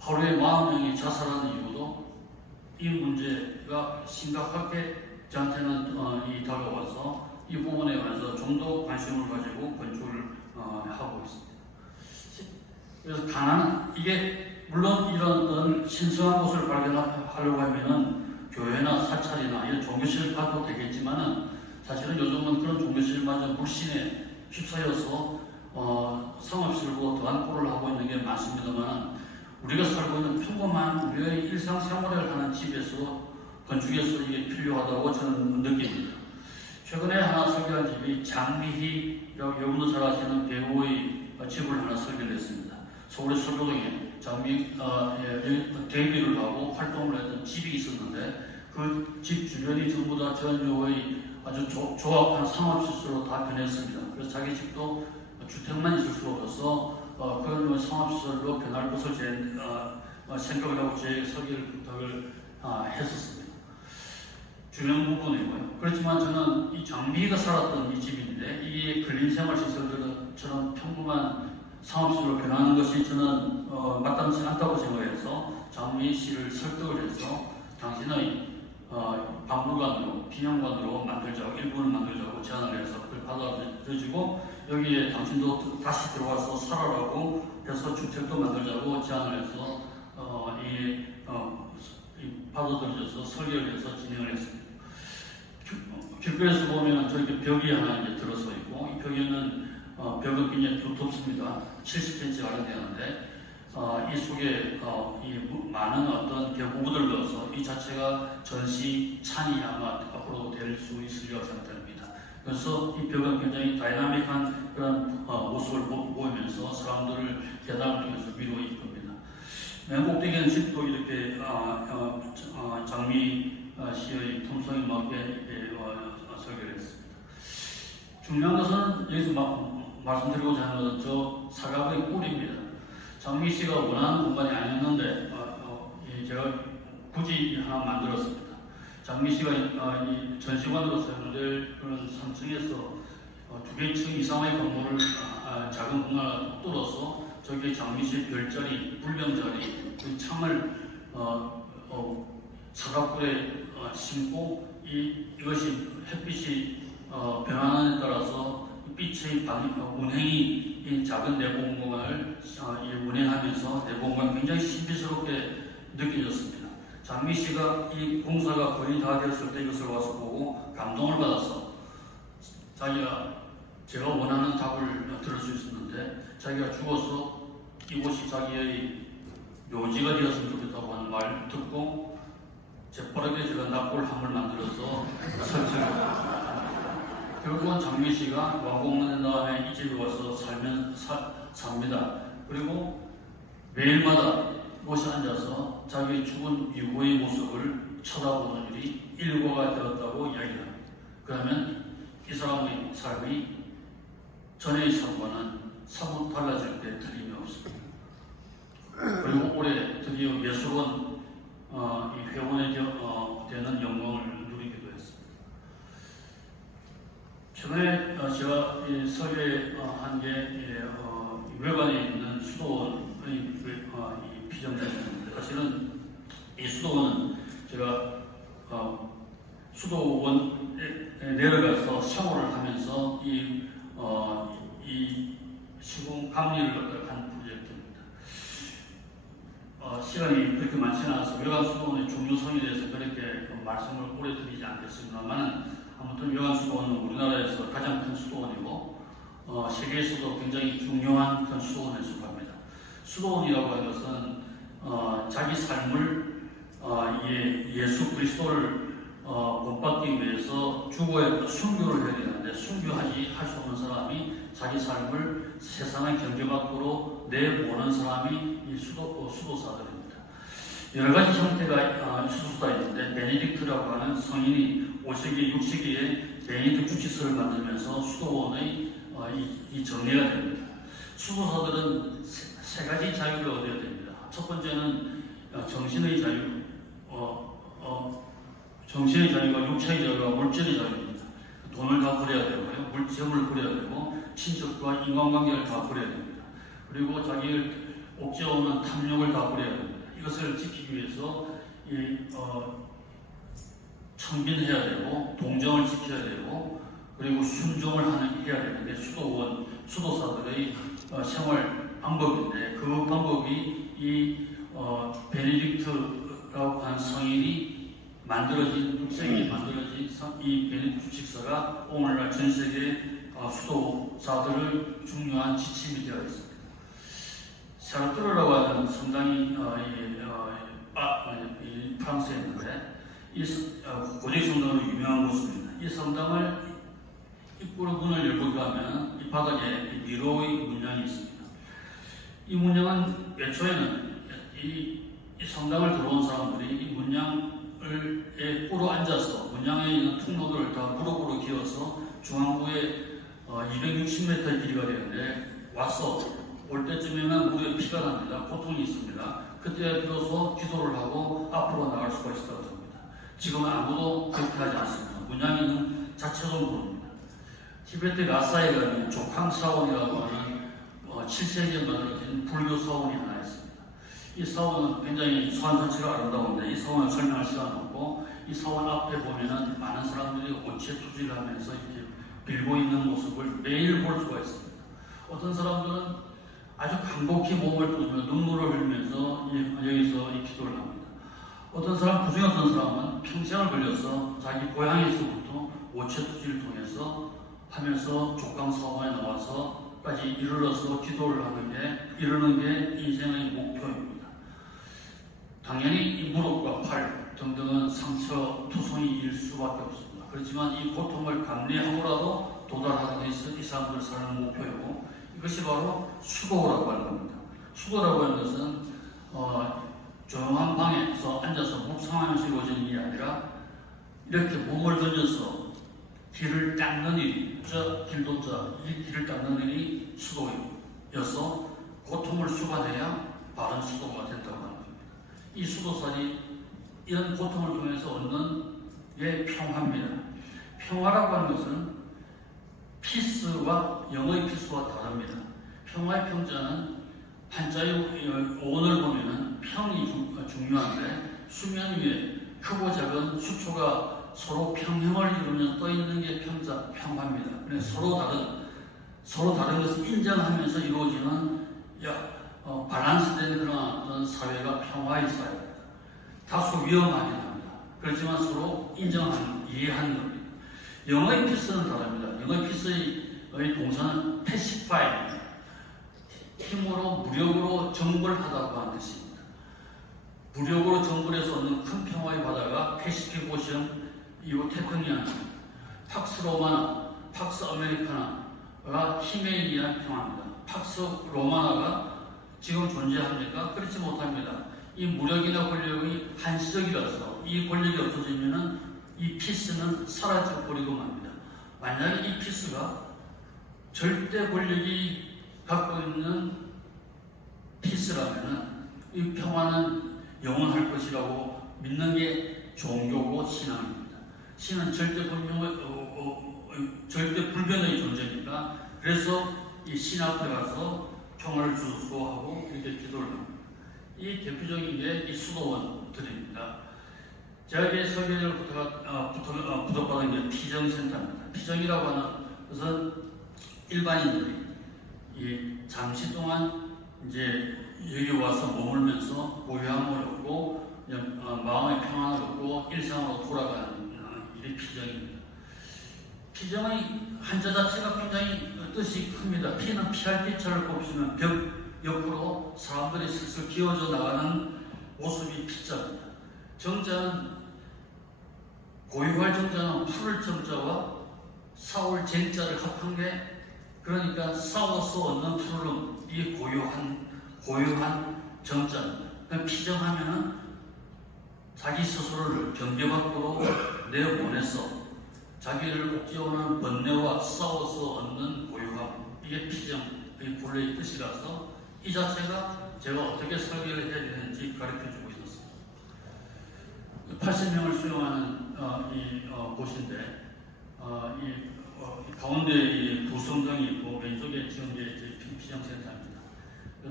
하루에 40명이 자살하는 이유도 이 문제가 심각하게 저한테는 다가와서 이 부분에 관해서 좀 더 관심을 가지고 건축을 하고 있습니다. 그래서 이게 물론 이런 신성한 곳을 발견하려고 하면은 교회나 사찰이나 이런 종교실을 가도 되겠지만은 사실은 요즘은 그런 종교실마저 물신에 휩싸여서 성업실로 더한 꼴을 하고 있는 게 많습니다만 우리가 살고 있는 평범한 우리의 일상생활을 하는 집에서 건축에서 이게 필요하다고 저는 느낍니다. 최근에 하나 설계한 집이 장미희라고 여러분도 잘 아시는 배우의 집을 하나 설계를 했습니다. 서울의 서교동에 데뷔를 하고 활동을 했던 집이 있었는데 그 집 주변이 전부 다 전유의 아주 조합한 상업시설로 다 변했습니다. 그래서 자기 집도 주택만 있을 수가 없어서 그런 상업시설로 변할 것을 생각을 하고 제 설계를 부탁을 했었습니다. 중요한 부분이고요. 그렇지만 저는 이 장미희가 살았던 이 집인데 이게 근린생활시설처럼 평범한 상업시설로 변하는 것이 저는 마땅치 않다고 생각해서 장미희 씨를 설득을 해서 당신의 박물관으로, 기념관으로 일본을 만들자고 제안을 해서 그걸 받아들여지고 여기에 당신도 다시 들어와서 살아라고 해서 주택도 만들자고 제안을 해서 받아들여서 설계를 해서 진행을 했습니다. 길거리에서 보면 저렇게 벽이 하나 이제 들어서 있고, 이 벽에는 벽은 굉장히 두텁습니다. 70cm 가량 되는데, 이 속에 많은 어떤 개구구들 넣어서 이 자체가 전시 찬이 아마 앞으로 될 수 있으리라고 생각됩니다. 그래서 이 벽은 굉장히 다이나믹한 그런 모습을 보이면서 사람들을 계단을 통해서 위로 이끌니다. 맨 꼭대기에는 집도 이렇게 장미 시의 품성에 맞게 설계를 했습니다. 중요한 것은 여기서 말씀드리고자 하는 것은 저 사각의 꿀입니다. 장미 씨가 원하는 공간이 아니었는데 제가 굳이 하나 만들었습니다. 장미 씨가 이 전시관으로 사용될 그런 3층에서 2개 층 이상의 건물을 작은 공간을 뚫어서 저기에 장미 씨 별자리, 불병자리, 그 창을 사각불에 심고 이것이 햇빛이 변하는 데 따라서 빛의 운행이 이 작은 내부 공간을 운행하면서 내부 공간이 굉장히 신비스럽게 느껴졌습니다. 장미 씨가 이 공사가 거의 다 되었을 때 이것을 와서 보고 감동을 받아서 제가 원하는 답을 들을 수 있었는데 자기가 죽어서 이곳이 자기의 묘지가 되었으면 좋겠다고 하는 말을 듣고 재빠르게 제가 납골함을 만들어서 설치했습니다. 결국은 장미 씨가 완공된 다음에 이 집에 와서 삽니다. 그리고 매일마다 이곳에 앉아서 자기의 죽은 이후의 모습을 쳐다보는 일이 일과가 되었다고 이야기합니다. 그러면 이 사람의 삶이 전의 삶과는 사뭇 달라질 때 틀림이 없습니다. 그리고 올해 드디어 예술원 이 회원에 되는 영광을 누리기도 했습니다. 최근에 제가 설계한 게 외관에 있는 수도원의 피정자입니다. 사실은 이 수도원은 제가 수도원에 내려가서 샤워를 하면서 이 시공 감리를 한 프로젝트입니다. 시간이 그렇게 많지는 않아서 외관 수도원의 중요성에 대해서 그렇게 말씀을 오래 드리지 않겠습니다만, 아무튼 외관 수도원은 우리나라에서 가장 큰 수도원이고 세계에서도 굉장히 중요한 큰 수도원에 속합니다. 수도원이라고 하는 것은 자기 삶을 예수 그리스도를 본받기 위해서 죽어야 순교를 해야 되는데 할 수 없는 사람이 자기 삶을 세상의 경계 밖으로 내보는 사람이 이 수도사들입니다. 여러 가지 형태가 수도사가 있는데 베네딕트라고 하는 성인이 5세기, 6세기에 베네딕트 주치서를 만들면서 수도원의 이 정리가 됩니다. 수도사들은 세 가지 자유를 얻어야 됩니다. 첫 번째는 정신의 자유, 정신의 자유가 육체의 자유와 물질의 자유입니다. 돈을 다 버려야 되고요, 물질을 버려야 되고, 친척과 인간관계를 다 버려야 됩니다. 그리고 자기를 옥죄어오는 탐욕을 다 버려야 됩니다. 이것을 지키기 위해서 청빈해야 되고, 동정을 지켜야 되고, 그리고 순종을 해야 되는데 수도사들의 생활 방법인데, 그 방법이 이 베네딕트라고 하는 성인이 만들어진 6세기에 만들어진 이 베네딕트 주식서가 오늘날 전 세계 수도사들을 중요한 지침이 되어 있습니다. 샤르트르라고 하는 성당이 프랑스에 있는데 이 고딕 성당으로 유명한 곳입니다. 이 성당을 입구로 문을 열고 들어가면 이 바닥에 미로의 문양이 있습니다. 이 문양은 애초에는 이 성당을 들어온 사람들이 이 문양에 꿇어 앉아서 문양에 있는 통로들을 다 무릎으로 기어서 중앙부에 260m의 길이가 되는데 와서 올 때쯤에는 무릎에 피가 납니다. 고통이 있습니다. 그때 비로소 기도를 하고 앞으로 나갈 수가 있었다고 합니다. 지금은 아무도 그렇게 하지 않습니다. 문양에는 자체적으로 부릅니다. 티베트 라사에 가면 조캉 사원이라고 하는 7세기에 만들어진 불교 사원이 하나 있습니다. 이 사원은 굉장히 수완 자체가 아름다운데 이 사원을 설명할 시간은 없고, 이 사원 앞에 보면은 많은 사람들이 옷에 투지를 하면서 이렇게 빌고 있는 모습을 매일 볼 수가 있습니다. 어떤 사람들은 아주 간곡히 몸을 뚫으며 눈물을 흘리면서 여기서 이 기도를 합니다. 어떤 사람, 그중에 어떤 사람은 평생을 걸려서 자기 고향에서부터 오체투지를 통해서 하면서 족강사원에 나와서까지 이르러서 기도를 이루는 게 인생의 목표입니다. 당연히 이 무릎과 팔 등등은 상처, 투성이일 수밖에 없습니다. 그렇지만 이 고통을 감내하고라도 도달하는 것이 이 사람들 사는 목표이고, 이것이 바로 수고라고 하는 겁니다. 수고라고 하는 것은 조용한 방에서 앉아서 묵상하면서 이루어지는 일이 아니라 이렇게 몸을 던져서 길을 닦는 일이, 이 길을 닦는 일이 수고여서 고통을 수반해야 바른 수도가 된다고 하는 겁니다. 이 수도살이 이런 고통을 통해서 얻는 게 평화입니다. 평화라고 하는 것은 피스와 영어의 피스와 다릅니다. 평화의 평자는 한자의 어원을 보면은 평이 중요한데, 수면 위에 크고 작은 수초가 서로 평형을 이루면서 떠 있는 게 평화입니다. 그래서 서로 다른 것을 인정하면서 이루어지는 밸런스된 그런 사회가 평화의 사회입니다. 다소 위험하긴 합니다. 그렇지만 서로 인정하는, 이해하는 겁니다. 영어의 피스는 다릅니다. 영어의 피스의 동사는 pacify입니다. 힘으로, 무력으로 정벌하다고 하는 뜻입니다. 무력으로 정벌해서 얻는 큰 평화의 바다가 패시픽 오션, 이후 태평양, 팍스 로마나, 팍스 아메리카나가 힘에 의한 평화입니다. 팍스 로마나가 지금 존재합니까? 그렇지 못합니다. 이 무력이나 권력이 한시적이라서 이 권력이 없어지면은 이 피스는 사라져 버리고 맙니다. 만약에 이 피스가 절대 권력이 갖고 있는 피스라면은 이 평화는 영원할 것이라고 믿는 게 종교고 신앙입니다. 신은 절대 불변의 존재니까, 그래서 이 신 앞에 가서 평화를 주소서 하고 이렇게 기도를 합니다. 이 대표적인 게 이 수도원들입니다. 저에게 설계를 부탁받은 게 피정센터입니다. 피정이라고 하는 것은 일반인들이 잠시 동안 이제 여기 와서 머물면서 고요함을 얻고 마음의 평안을 얻고 일상으로 돌아가는 일이 피정입니다. 피정의 한자 자체가 굉장히 뜻이 큽니다. 피는 피할 피자를 꼽으시면 벽 옆으로 사람들이 슬슬 기어져 나가는 모습이 피자입니다. 정자는, 고유할 정자는 풀을 정자와 싸울 쟁자를 합한 게, 그러니까 싸워서 얻는 푸르름, 이게 고유한 정자입니다. 피정하면은 자기 스스로를 경계 밖으로 내보내서 자기를 옥죄어오는 번뇌와 싸워서 얻는 고유함, 이게 피정의 본래의 뜻이라서 이 자체가 제가 어떻게 설계를 해야 되는지 가르쳐주고 있었습니다. 80명을 수용하는 곳인데, 가운데 두 성당이 있고 왼쪽에 지은 게 피정센터입니다.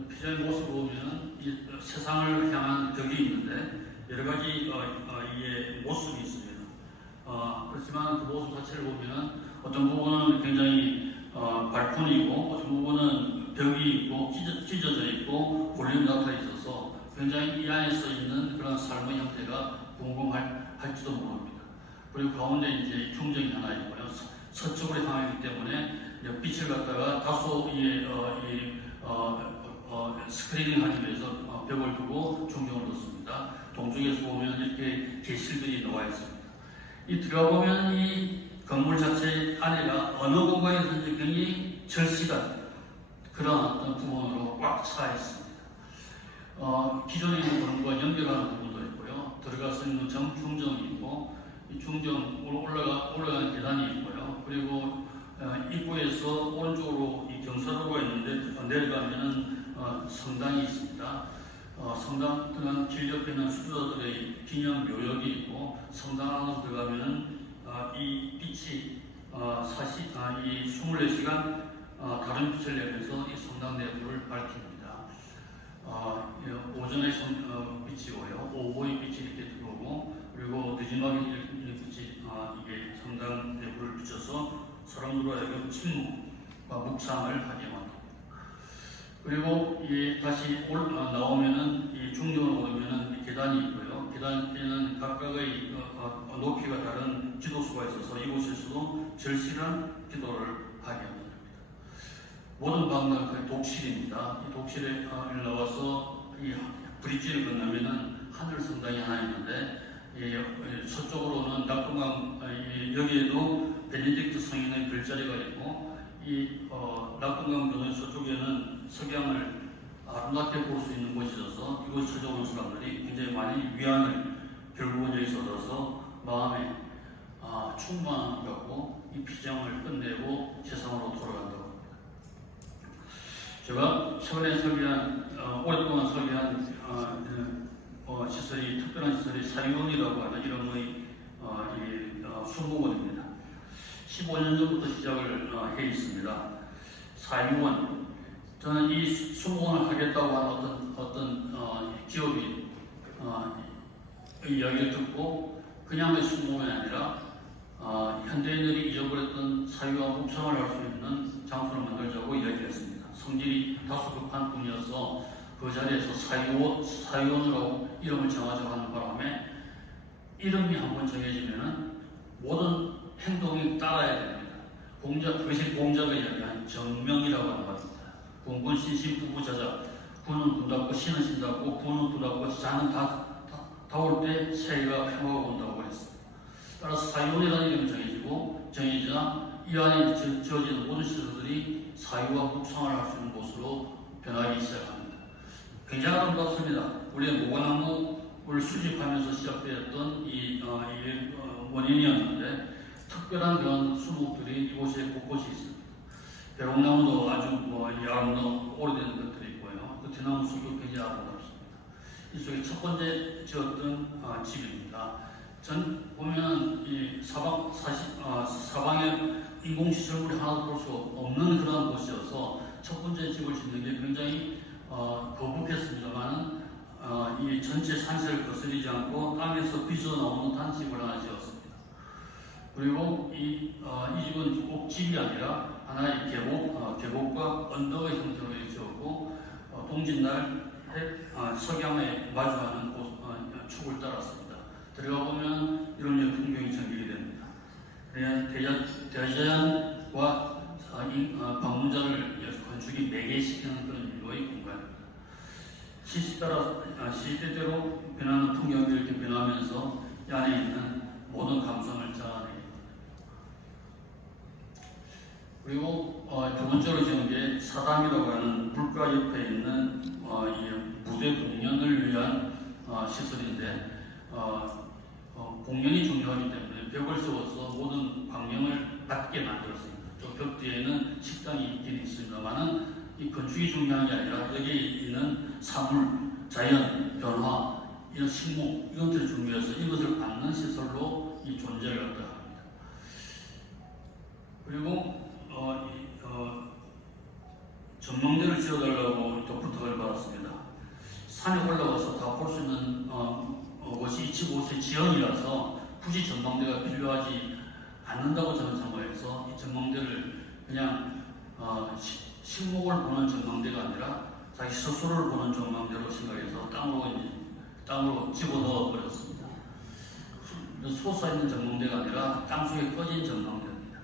피정의 모습을 보면 세상을 향한 벽이 있는데 여러 가지 이게 모습이 있습니다. 그렇지만 그 모습 자체를 보면 어떤 부분은 굉장히 발코니이고, 어떤 부분은 벽이 있고 찢어져 있고 볼륨이 나타나 있어서 굉장히 이 안에서 있는 그런 삶의 형태가 궁금할지도 모릅니다. 그리고 가운데 이제 중정이 하나 있고요. 서쪽으로 향하기 때문에 빛을 갖다가 다소 스크리닝하기 위해서 벽을 두고 중정을 놓습니다. 동쪽에서 보면 이렇게 계실들이 나와 있습니다. 이 들어가보면 이 건물 자체 안에가 어느 공간에서든지 굉장히 절실한 그런 어떤 부분으로 꽉 차 있습니다. 기존에 있는 건물과 연결하는 부분도 있고요. 들어가서 있는 중정이 있고, 이 중정으로 올라가는 계단이 있고요. 그리고 입구에서 오른쪽으로 이 경사로가 있는데 내려가면은 성당이 있습니다. 성당 또는 길 옆에 있는 수도자들의 기념 묘역이 있고, 성당 안으로 들어가면은 이 빛이 이 24시간 다른 빛을 내면서 이 성당 내부를 밝힙니다. 오전에 빛이 오요, 오후의 빛이 이렇게 들어오고, 그리고 늦지막에 빛이 이게 성당 내부를 비춰서 사람들로 하여금 침묵과 묵상을 하게 만듭니다. 그리고 다시 나오면은 이 중령으로 오르면은 이 계단이 있고요. 계단에는 각각의 높이가 다른 기도수가 있어서 이곳에서도 절실한 기도를 하게 합니다. 모든 방은 거의 독실입니다. 이 독실에 나와서 이 브릿지를 건너면은 하늘 성당이 하나 있는데 서쪽으로는 낙동강 여기에도 베네딕트 성인의 별자리가 있고 이 낙동강 변호의 서쪽에는 석양을 아름답게 볼 수 있는 곳이어서 이곳 찾아오는 사람들이 굉장히 많이 위안을 결국은 여기서 얻어서 마음에 충만함을 갖고 이 피장을 끝내고 세상으로 돌아간다고 합니다. 제가 최근에 설계한 오랫동안 설계한 시설이 특별한 시설이 사유원이라고 하는 이름의 수목원입니다. 15년 전부터 시작을 해 있습니다. 사유원. 저는 이 수목원을 하겠다고 하는 어떤 기업이 이야기를 듣고 그냥의 수목원이 아니라 현대인들이 잊어버렸던 사유와 묵상을 할 수 있는 장소를 만들자고 이야기했습니다. 성질이 다소 급한 분이어서 그 자리에서 사유원으로 이름을 정하자고 하는 바람에 이름이 한번 정해지면은 모든 행동이 따라야 됩니다. 그것이 공자가 이야기한 정명이라고 하는 것입니다. 군군 신신 부부자자. 군은 군답고 신은 신답고 군은 군답고 자는 다올 때 세계가 평화가 온다고 그랬습니다. 따라서 사유원이라는 이름이 정해지자 이 안에 지어지는 모든 시설들이 사유와 묵상을 할 수 있는 곳으로 변하기 시작합니다. 굉장히 아름답습니다. 우리의 모과나무를 수집하면서 시작되었던 이 원인이었는데 특별한 그런 수목들이 이곳에 곳곳이 있습니다. 배롱나무도 아주 아름다운 오래된 것들이 있고요. 그 대나무 숲도 굉장히 아름답습니다. 이쪽이 첫 번째 지었던 집입니다. 전 보면 이 사방에 인공시설물이 하나도 볼 수 없는 그런 곳이어서 첫 번째 집을 짓는 게 굉장히 거북했습니다만 이 전체 산세를 거스르지 않고 땅에서 빚어나오는 단집을 하나 지었습니다. 그리고 이 집은 꼭 집이 아니라 하나의 계곡과 언덕의 형태로 지었고 동짓날 석양에 마주하는 축을 따랐습니다. 들어가 보면 이런 풍경이 전개가 됩니다. 대자연과 방문자를 건축이 매개시키는 그런 유의 공간입니다. 시시때때로 변하는 풍경이 이렇게 변하면서 이 안에 있는 모든 감성을 잡아내게 됩니다. 그리고 두 번째로 지은 게 사담이라고 하는 물가 옆에 있는 무대 공연을 위한 시설인데 공연이 중요하기 때문에 벽을 세워서 모든 광명을 받게 만들었습니다. 저 벽 뒤에는 식당이 있긴 있습니다만은 이 건축이 중요한 게 아니라 여기에 있는 사물, 자연, 변화, 이런 식목 이것들이 중요해서 이것을 받는 시설로 이 존재를 얻다 합니다. 그리고 전망대를 지어달라고 또 부탁을 받았습니다. 산에 올라가서 다 볼 수 있는 곳이 이곳의 지형이라서 굳이 전망대가 필요하지 않는다고 저는 생각해서 이 전망대를 그냥 식목을 보는 전망대가 아니라 자기 스스로를 보는 전망대로 생각해서 땅으로 집어넣어 버렸습니다. 솟아있는 전망대가 아니라 땅속에 꺼진 전망대입니다.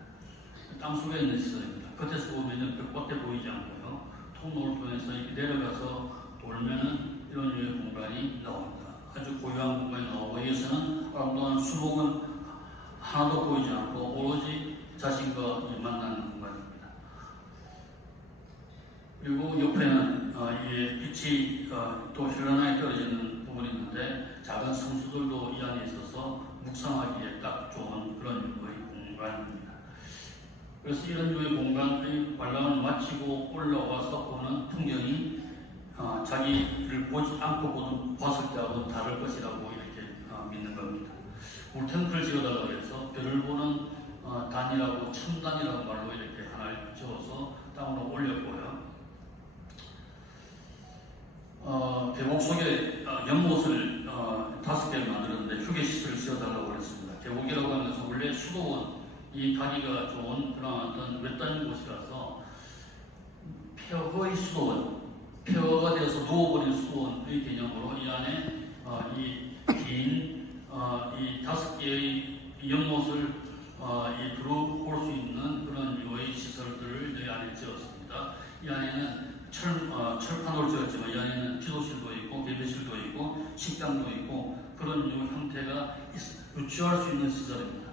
땅속에 있는 시설입니다. 겉에서 보면 벽밖에 보이지 않고요. 통로를 통해서 내려가서 돌면은 이런 유의 공간이 나옵니다. 아주 고요한 공간이 나오고 여기서는 아름다운 수목은 하나도 보이지 않고 오로지 자신과 만나는 공간입니다. 그리고 옆에는 빛이 또 현란하게 떨어지는 부분이 있는데 작은 성수들도 이 안에 있어서 묵상하기에 딱 좋은 그런 유의 공간입니다. 그래서 이런 유의 공간의 관람을 마치고 올라와서 보는 풍경이 자기를 보지 않고 봤을 때하고는 다를 것이라고 이렇게 믿는 겁니다. 물탱크를 지어달라고 해서 별을 보는 단이라고 첨단이라고 말로 이렇게 하나를 지어서 땅으로 올렸고요. 계곡 속에 연못을 5개를 만들었는데 휴게시설을 지어달라고 했습니다. 계곡이라고 하는 것은 원래 수도원 이 가기가 좋은 그런 어떤 외딴 곳이라서 폐허의 수도원, 폐허가 되어서 누워버린 수도원의 개념으로 이 안에 이 긴 이 5개의 연못을 두루 볼 수 있는 그런 유의 시설들을 이 안에 지었습니다. 이 안에는 철판으로 지었지만 이 안에는 기도실도 있고 예배실도 있고 식당도 있고 그런 형태가 유치할 수 있는 시설입니다.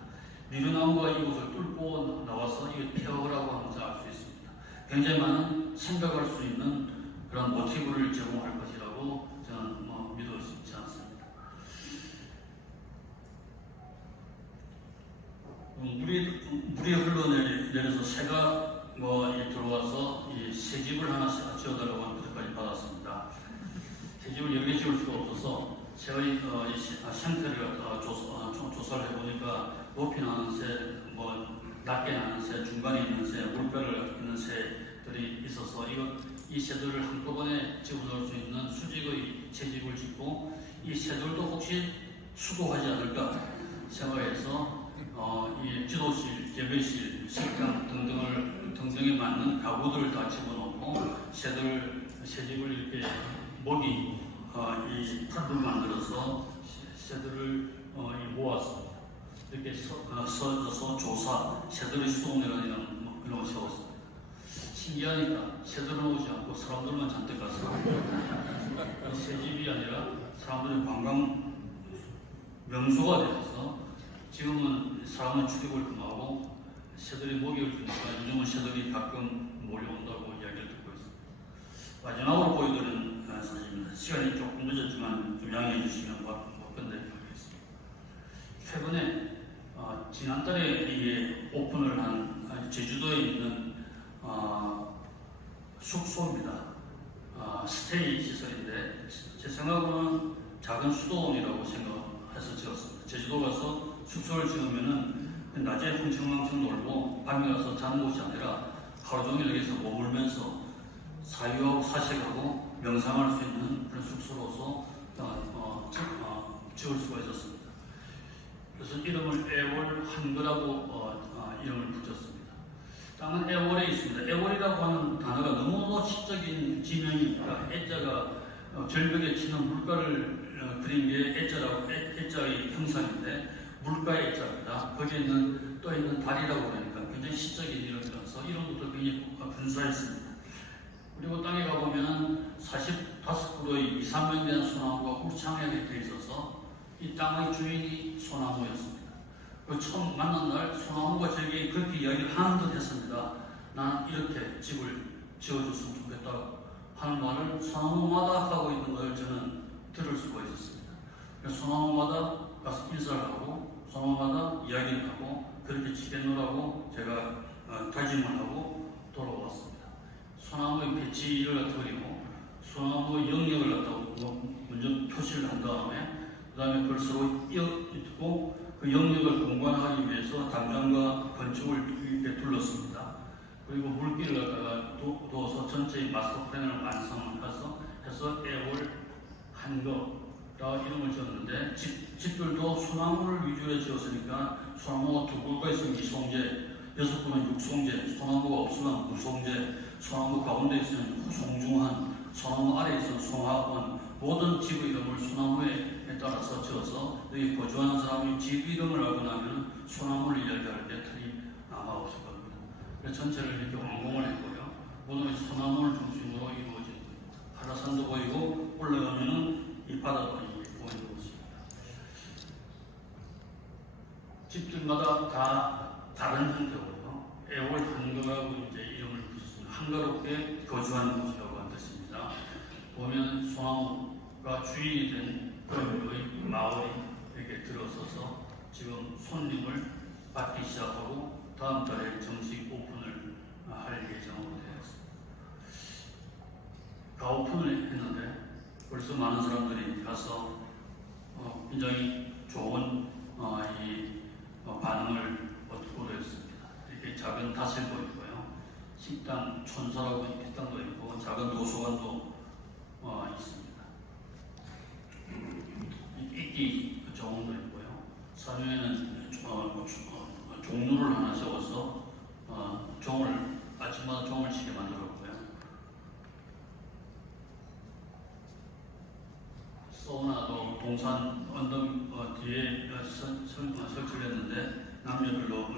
미르나무가 이곳을 뚫고 나와서 이게 폐허라고 하는 것을 알 수 있습니다. 굉장히 많은 생각할 수 있는 그런 모티브를 제공할 것이라고 저는 믿을 수 있지 않습니다. 물이 흘러내려서 새가 들어와서 이 새집을 하나 지어달라고 하는 부탁까지 받았습니다. 새집을 여러 개 지을 수가 없어서 새의 생태를 조사를 해보니까 높이 나는 새, 낮게 나는 새, 중간에 있는 새, 물가를 있는 새들이 있어서 이 새들을 한꺼번에 집어넣을 수 있는 수직의 새집을 짓고 이 새들도 혹시 수고하지 않을까 생각해서 이 지도실, 예배실, 식당 등등에 맞는 가구들을 다 집어넣고 새집을 이렇게 먹이 이 탑을 만들어서 새들을 모았습니다. 이렇게 서서 조사, 새들의 수동이라는 이런 걸 세웠습니다. 신기하니까 새들은 오지 않고 사람들만 잔뜩 가서 새집이 아니라 사람들의 관광 명소가 되어서 지금은 사람은 출입을 금하고 새들이 먹이를 주니까 요즘은 새들이 가끔 몰려온다고 이야기를 듣고 있습니다. 마지막으로 보여드리는 사진입니다. 시간이 조금 늦었지만 좀 양해해 주시면 건네드리겠습니다. 최근에 지난달에 이게 오픈을 한 제주도에 있는 숙소입니다. 스테이 시설인데 제 생각으로는 작은 수도원이라고 생각해서 지었습니다. 제주도 가서 숙소를 지으면은 낮에 흥청망청 놀고 밤에 가서 자는 곳이 아니라 하루 종일 여기서 머물면서 사유하고 사색하고 명상할 수 있는 그런 숙소로서 지을 수가 있었습니다. 그래서 이름을 애월 한거라고 이름을 붙였습니다. 땅은 애월에 있습니다. 애월이라고 하는 단어가 너무너무 시적인 지명이니까 애자가 절벽에 치는 물가를 그린 게 애자의 형상인데 물가의 애자입니다. 거기에 떠 있는 달이라고 그러니까 굉장히 시적인 이름이라서 이름부터 굉장히 근사했습니다. 그리고 땅에 가보면 45그루의 2, 3년 된 소나무가 울창하게 되어 있어서 이 땅의 주인이 소나무였습니다. 그 처음 만난 날 소나무가 저에게 그렇게 이야기를 하는 듯 했습니다. 나는 이렇게 집을 지어줬으면 좋겠다고 하는 말을 소나무마다 하고 있는 걸 저는 들을 수가 있었습니다. 그래서 소나무마다 가서 인사를 하고 소나무마다 이야기를 하고 그렇게 지내노라고 제가 다짐을 하고 돌아왔습니다. 소나무의 배치를 갖다 그리고 소나무 영역을 갖다 먼저 표시를 한 다음에 그 다음에 그걸 서로 이어있고 그 영역을 공간하기 위해서 담장과 건축을 이렇게 둘렀습니다. 그리고 물길을 갖다가 두어서 전체의 마스터 플랜을 완성을 해서 애월 한거라 이름을 지었는데 집들도 소나무를 위주로 지었으니까 소나무가 2그루가 있으면 이송제, 6그루는 육송제, 소나무가 없으면 무송제, 소나무 가운데 있으면 후송중한, 소나무 아래에 있으면 송하원, 모든 집의 이름을 소나무에 따라서 지어서 여기 거주하는 사람이 집 이름을 알고 나면 소나무를 이야기할 때 틀이 아마 없을 겁니다. 그래서 전체를 이렇게 완공을 했고요. 모든 소나무를 중심으로 이루어진 겁니다. 한라산도 보이고 올라가면은 이 바다도 보이는 곳입니다. 집들마다 다 다른 형태고요. 애월 한거라고 이제 이름을 붙였습니다. 한가롭게 거주하는 곳이라고 하는 뜻입니다. 보면 소나무가 주인이 된 그의 마을이 이렇게 들어서서 지금 손님을 받기 시작하고 다음 달에 정식 오픈을 할 예정으로 되어 있습니다. 가오픈을 했는데 벌써 많은 사람들이 가서 굉장히 좋은 반응을 얻고 있습니다. 이렇게 작은 다슬도 있고요. 식당, 촌사라고 식당도 있고 작은 도서관도 있습니다. 읽기 정원도 있고요. 사면에는 종로를 하나 세워서 종을 아침마다 종을 치게 만들었고요. 사우나도 동산 언덕 뒤에 설치를 했는데 남녀별로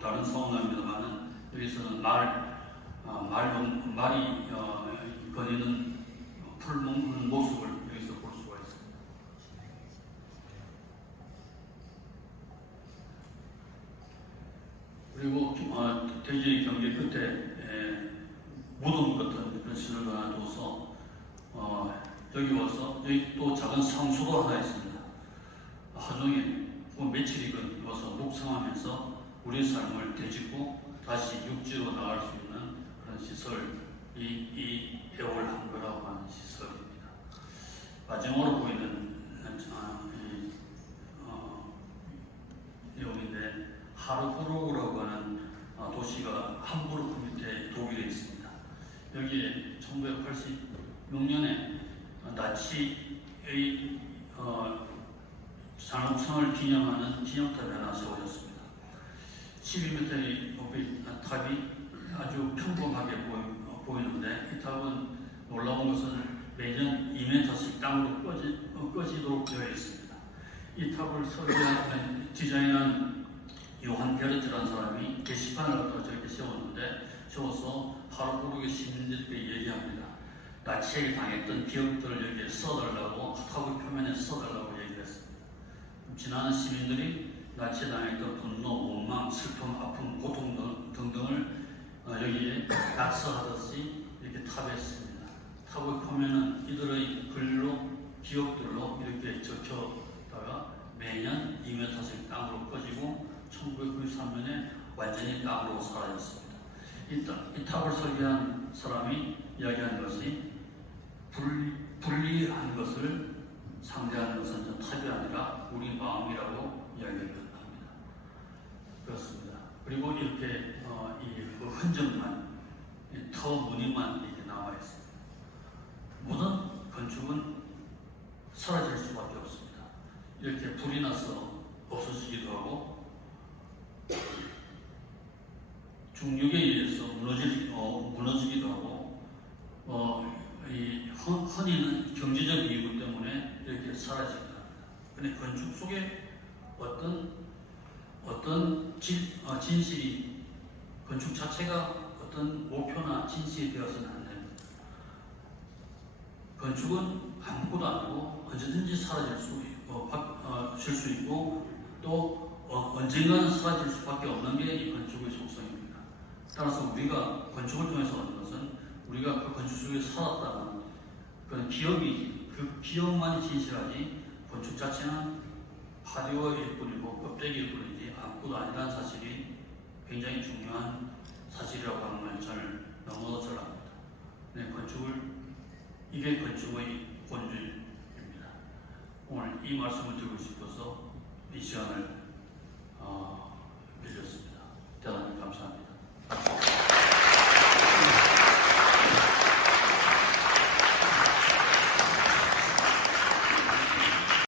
다른 사우나입니다만은 여기서는 말이 거니는 풀 먹는 모습을 여기서 볼 수가 있습니다. 그리고 돼지 경계 끝에 무덤 같은 그런 신을 하나 둬서 여기 와서 여기 또 작은 상수도 하나 있습니다. 하종일 며칠이건 와서 묵상하면서 우리 삶을 되짚고 다시 육지로 나갈 수 있는 그런 시설, 이 애월 한교라고 하는 시설입니다. 마지막으로 보이는 내용인데 하르브르크라고 하는 도시가 함부르크 밑에 독일에 있습니다. 여기에 1986년에 나치의 산업성을 기념하는 기념탑이 하나 세워졌습니다. 12m의 높이 탑이 아주 평범하게 보이는데 이 탑은 놀라운 것은 매년 2m씩 땅으로 꺼지도록 되어 있습니다. 이 탑을 디자인한 요한 베르트라는 사람이 게시판을 갖다가 저렇게 세워서 하르부르크 시민들에게 얘기합니다. 나치에게 당했던 기억들을 여기에 써달라고 탑의 표면에 써달라고 얘기했습니다. 지나는 시민들이 나치에 당했던 분노, 원망, 슬픔, 아픔, 고통 등등을 여기에 낙서하듯이 이렇게 탑에 씁니다. 탑의 표면은 이들의 글로 기억들로 이렇게 적혀다가 매년 2m씩 땅으로 꺼지고 1993년에 완전히 땅으로 사라졌습니다. 이 탑을 설계한 사람이 이야기한 것이 분리한 것을 상대하는 것은 탑이 아니라 우리 마음이라고 이야기를 합니다. 그렇습니다. 그리고 이렇게 그 흔적만, 터 무늬만 이렇게 나와 있습니다. 모든 건축은 사라질 수밖에 없습니다. 이렇게 불이 나서 없어지기도 하고 중력에 의해서 무너지기도 하고 이 흔히는 경제적 이유 때문에 이렇게 사라집니다. 그런데 건축 속에 어떤 진실이 건축 자체가 어떤 목표나 진실이 되어서는 안 됩니다. 건축은 아무것도 아니고 언제든지 사라질 수 있고 또 언젠가는 사라질 수밖에 없는 게 이 건축의 속성입니다. 따라서 우리가 건축을 통해서 얻는 것은 우리가 그 건축 속에 살았다는 그런 기억이 그 기억만이 진실하지 건축 자체는 파리어일 뿐이고 껍데기일 뿐이지 아무것도 아니라는 사실이 굉장히 중요한 사실이라고 하는 걸 저는 너무도 잘 압니다. 네, 이게 건축의 본질입니다. 오늘 이 말씀을 드리고 싶어서 이 시간을 빌렸습니다. 대단히 감사합니다.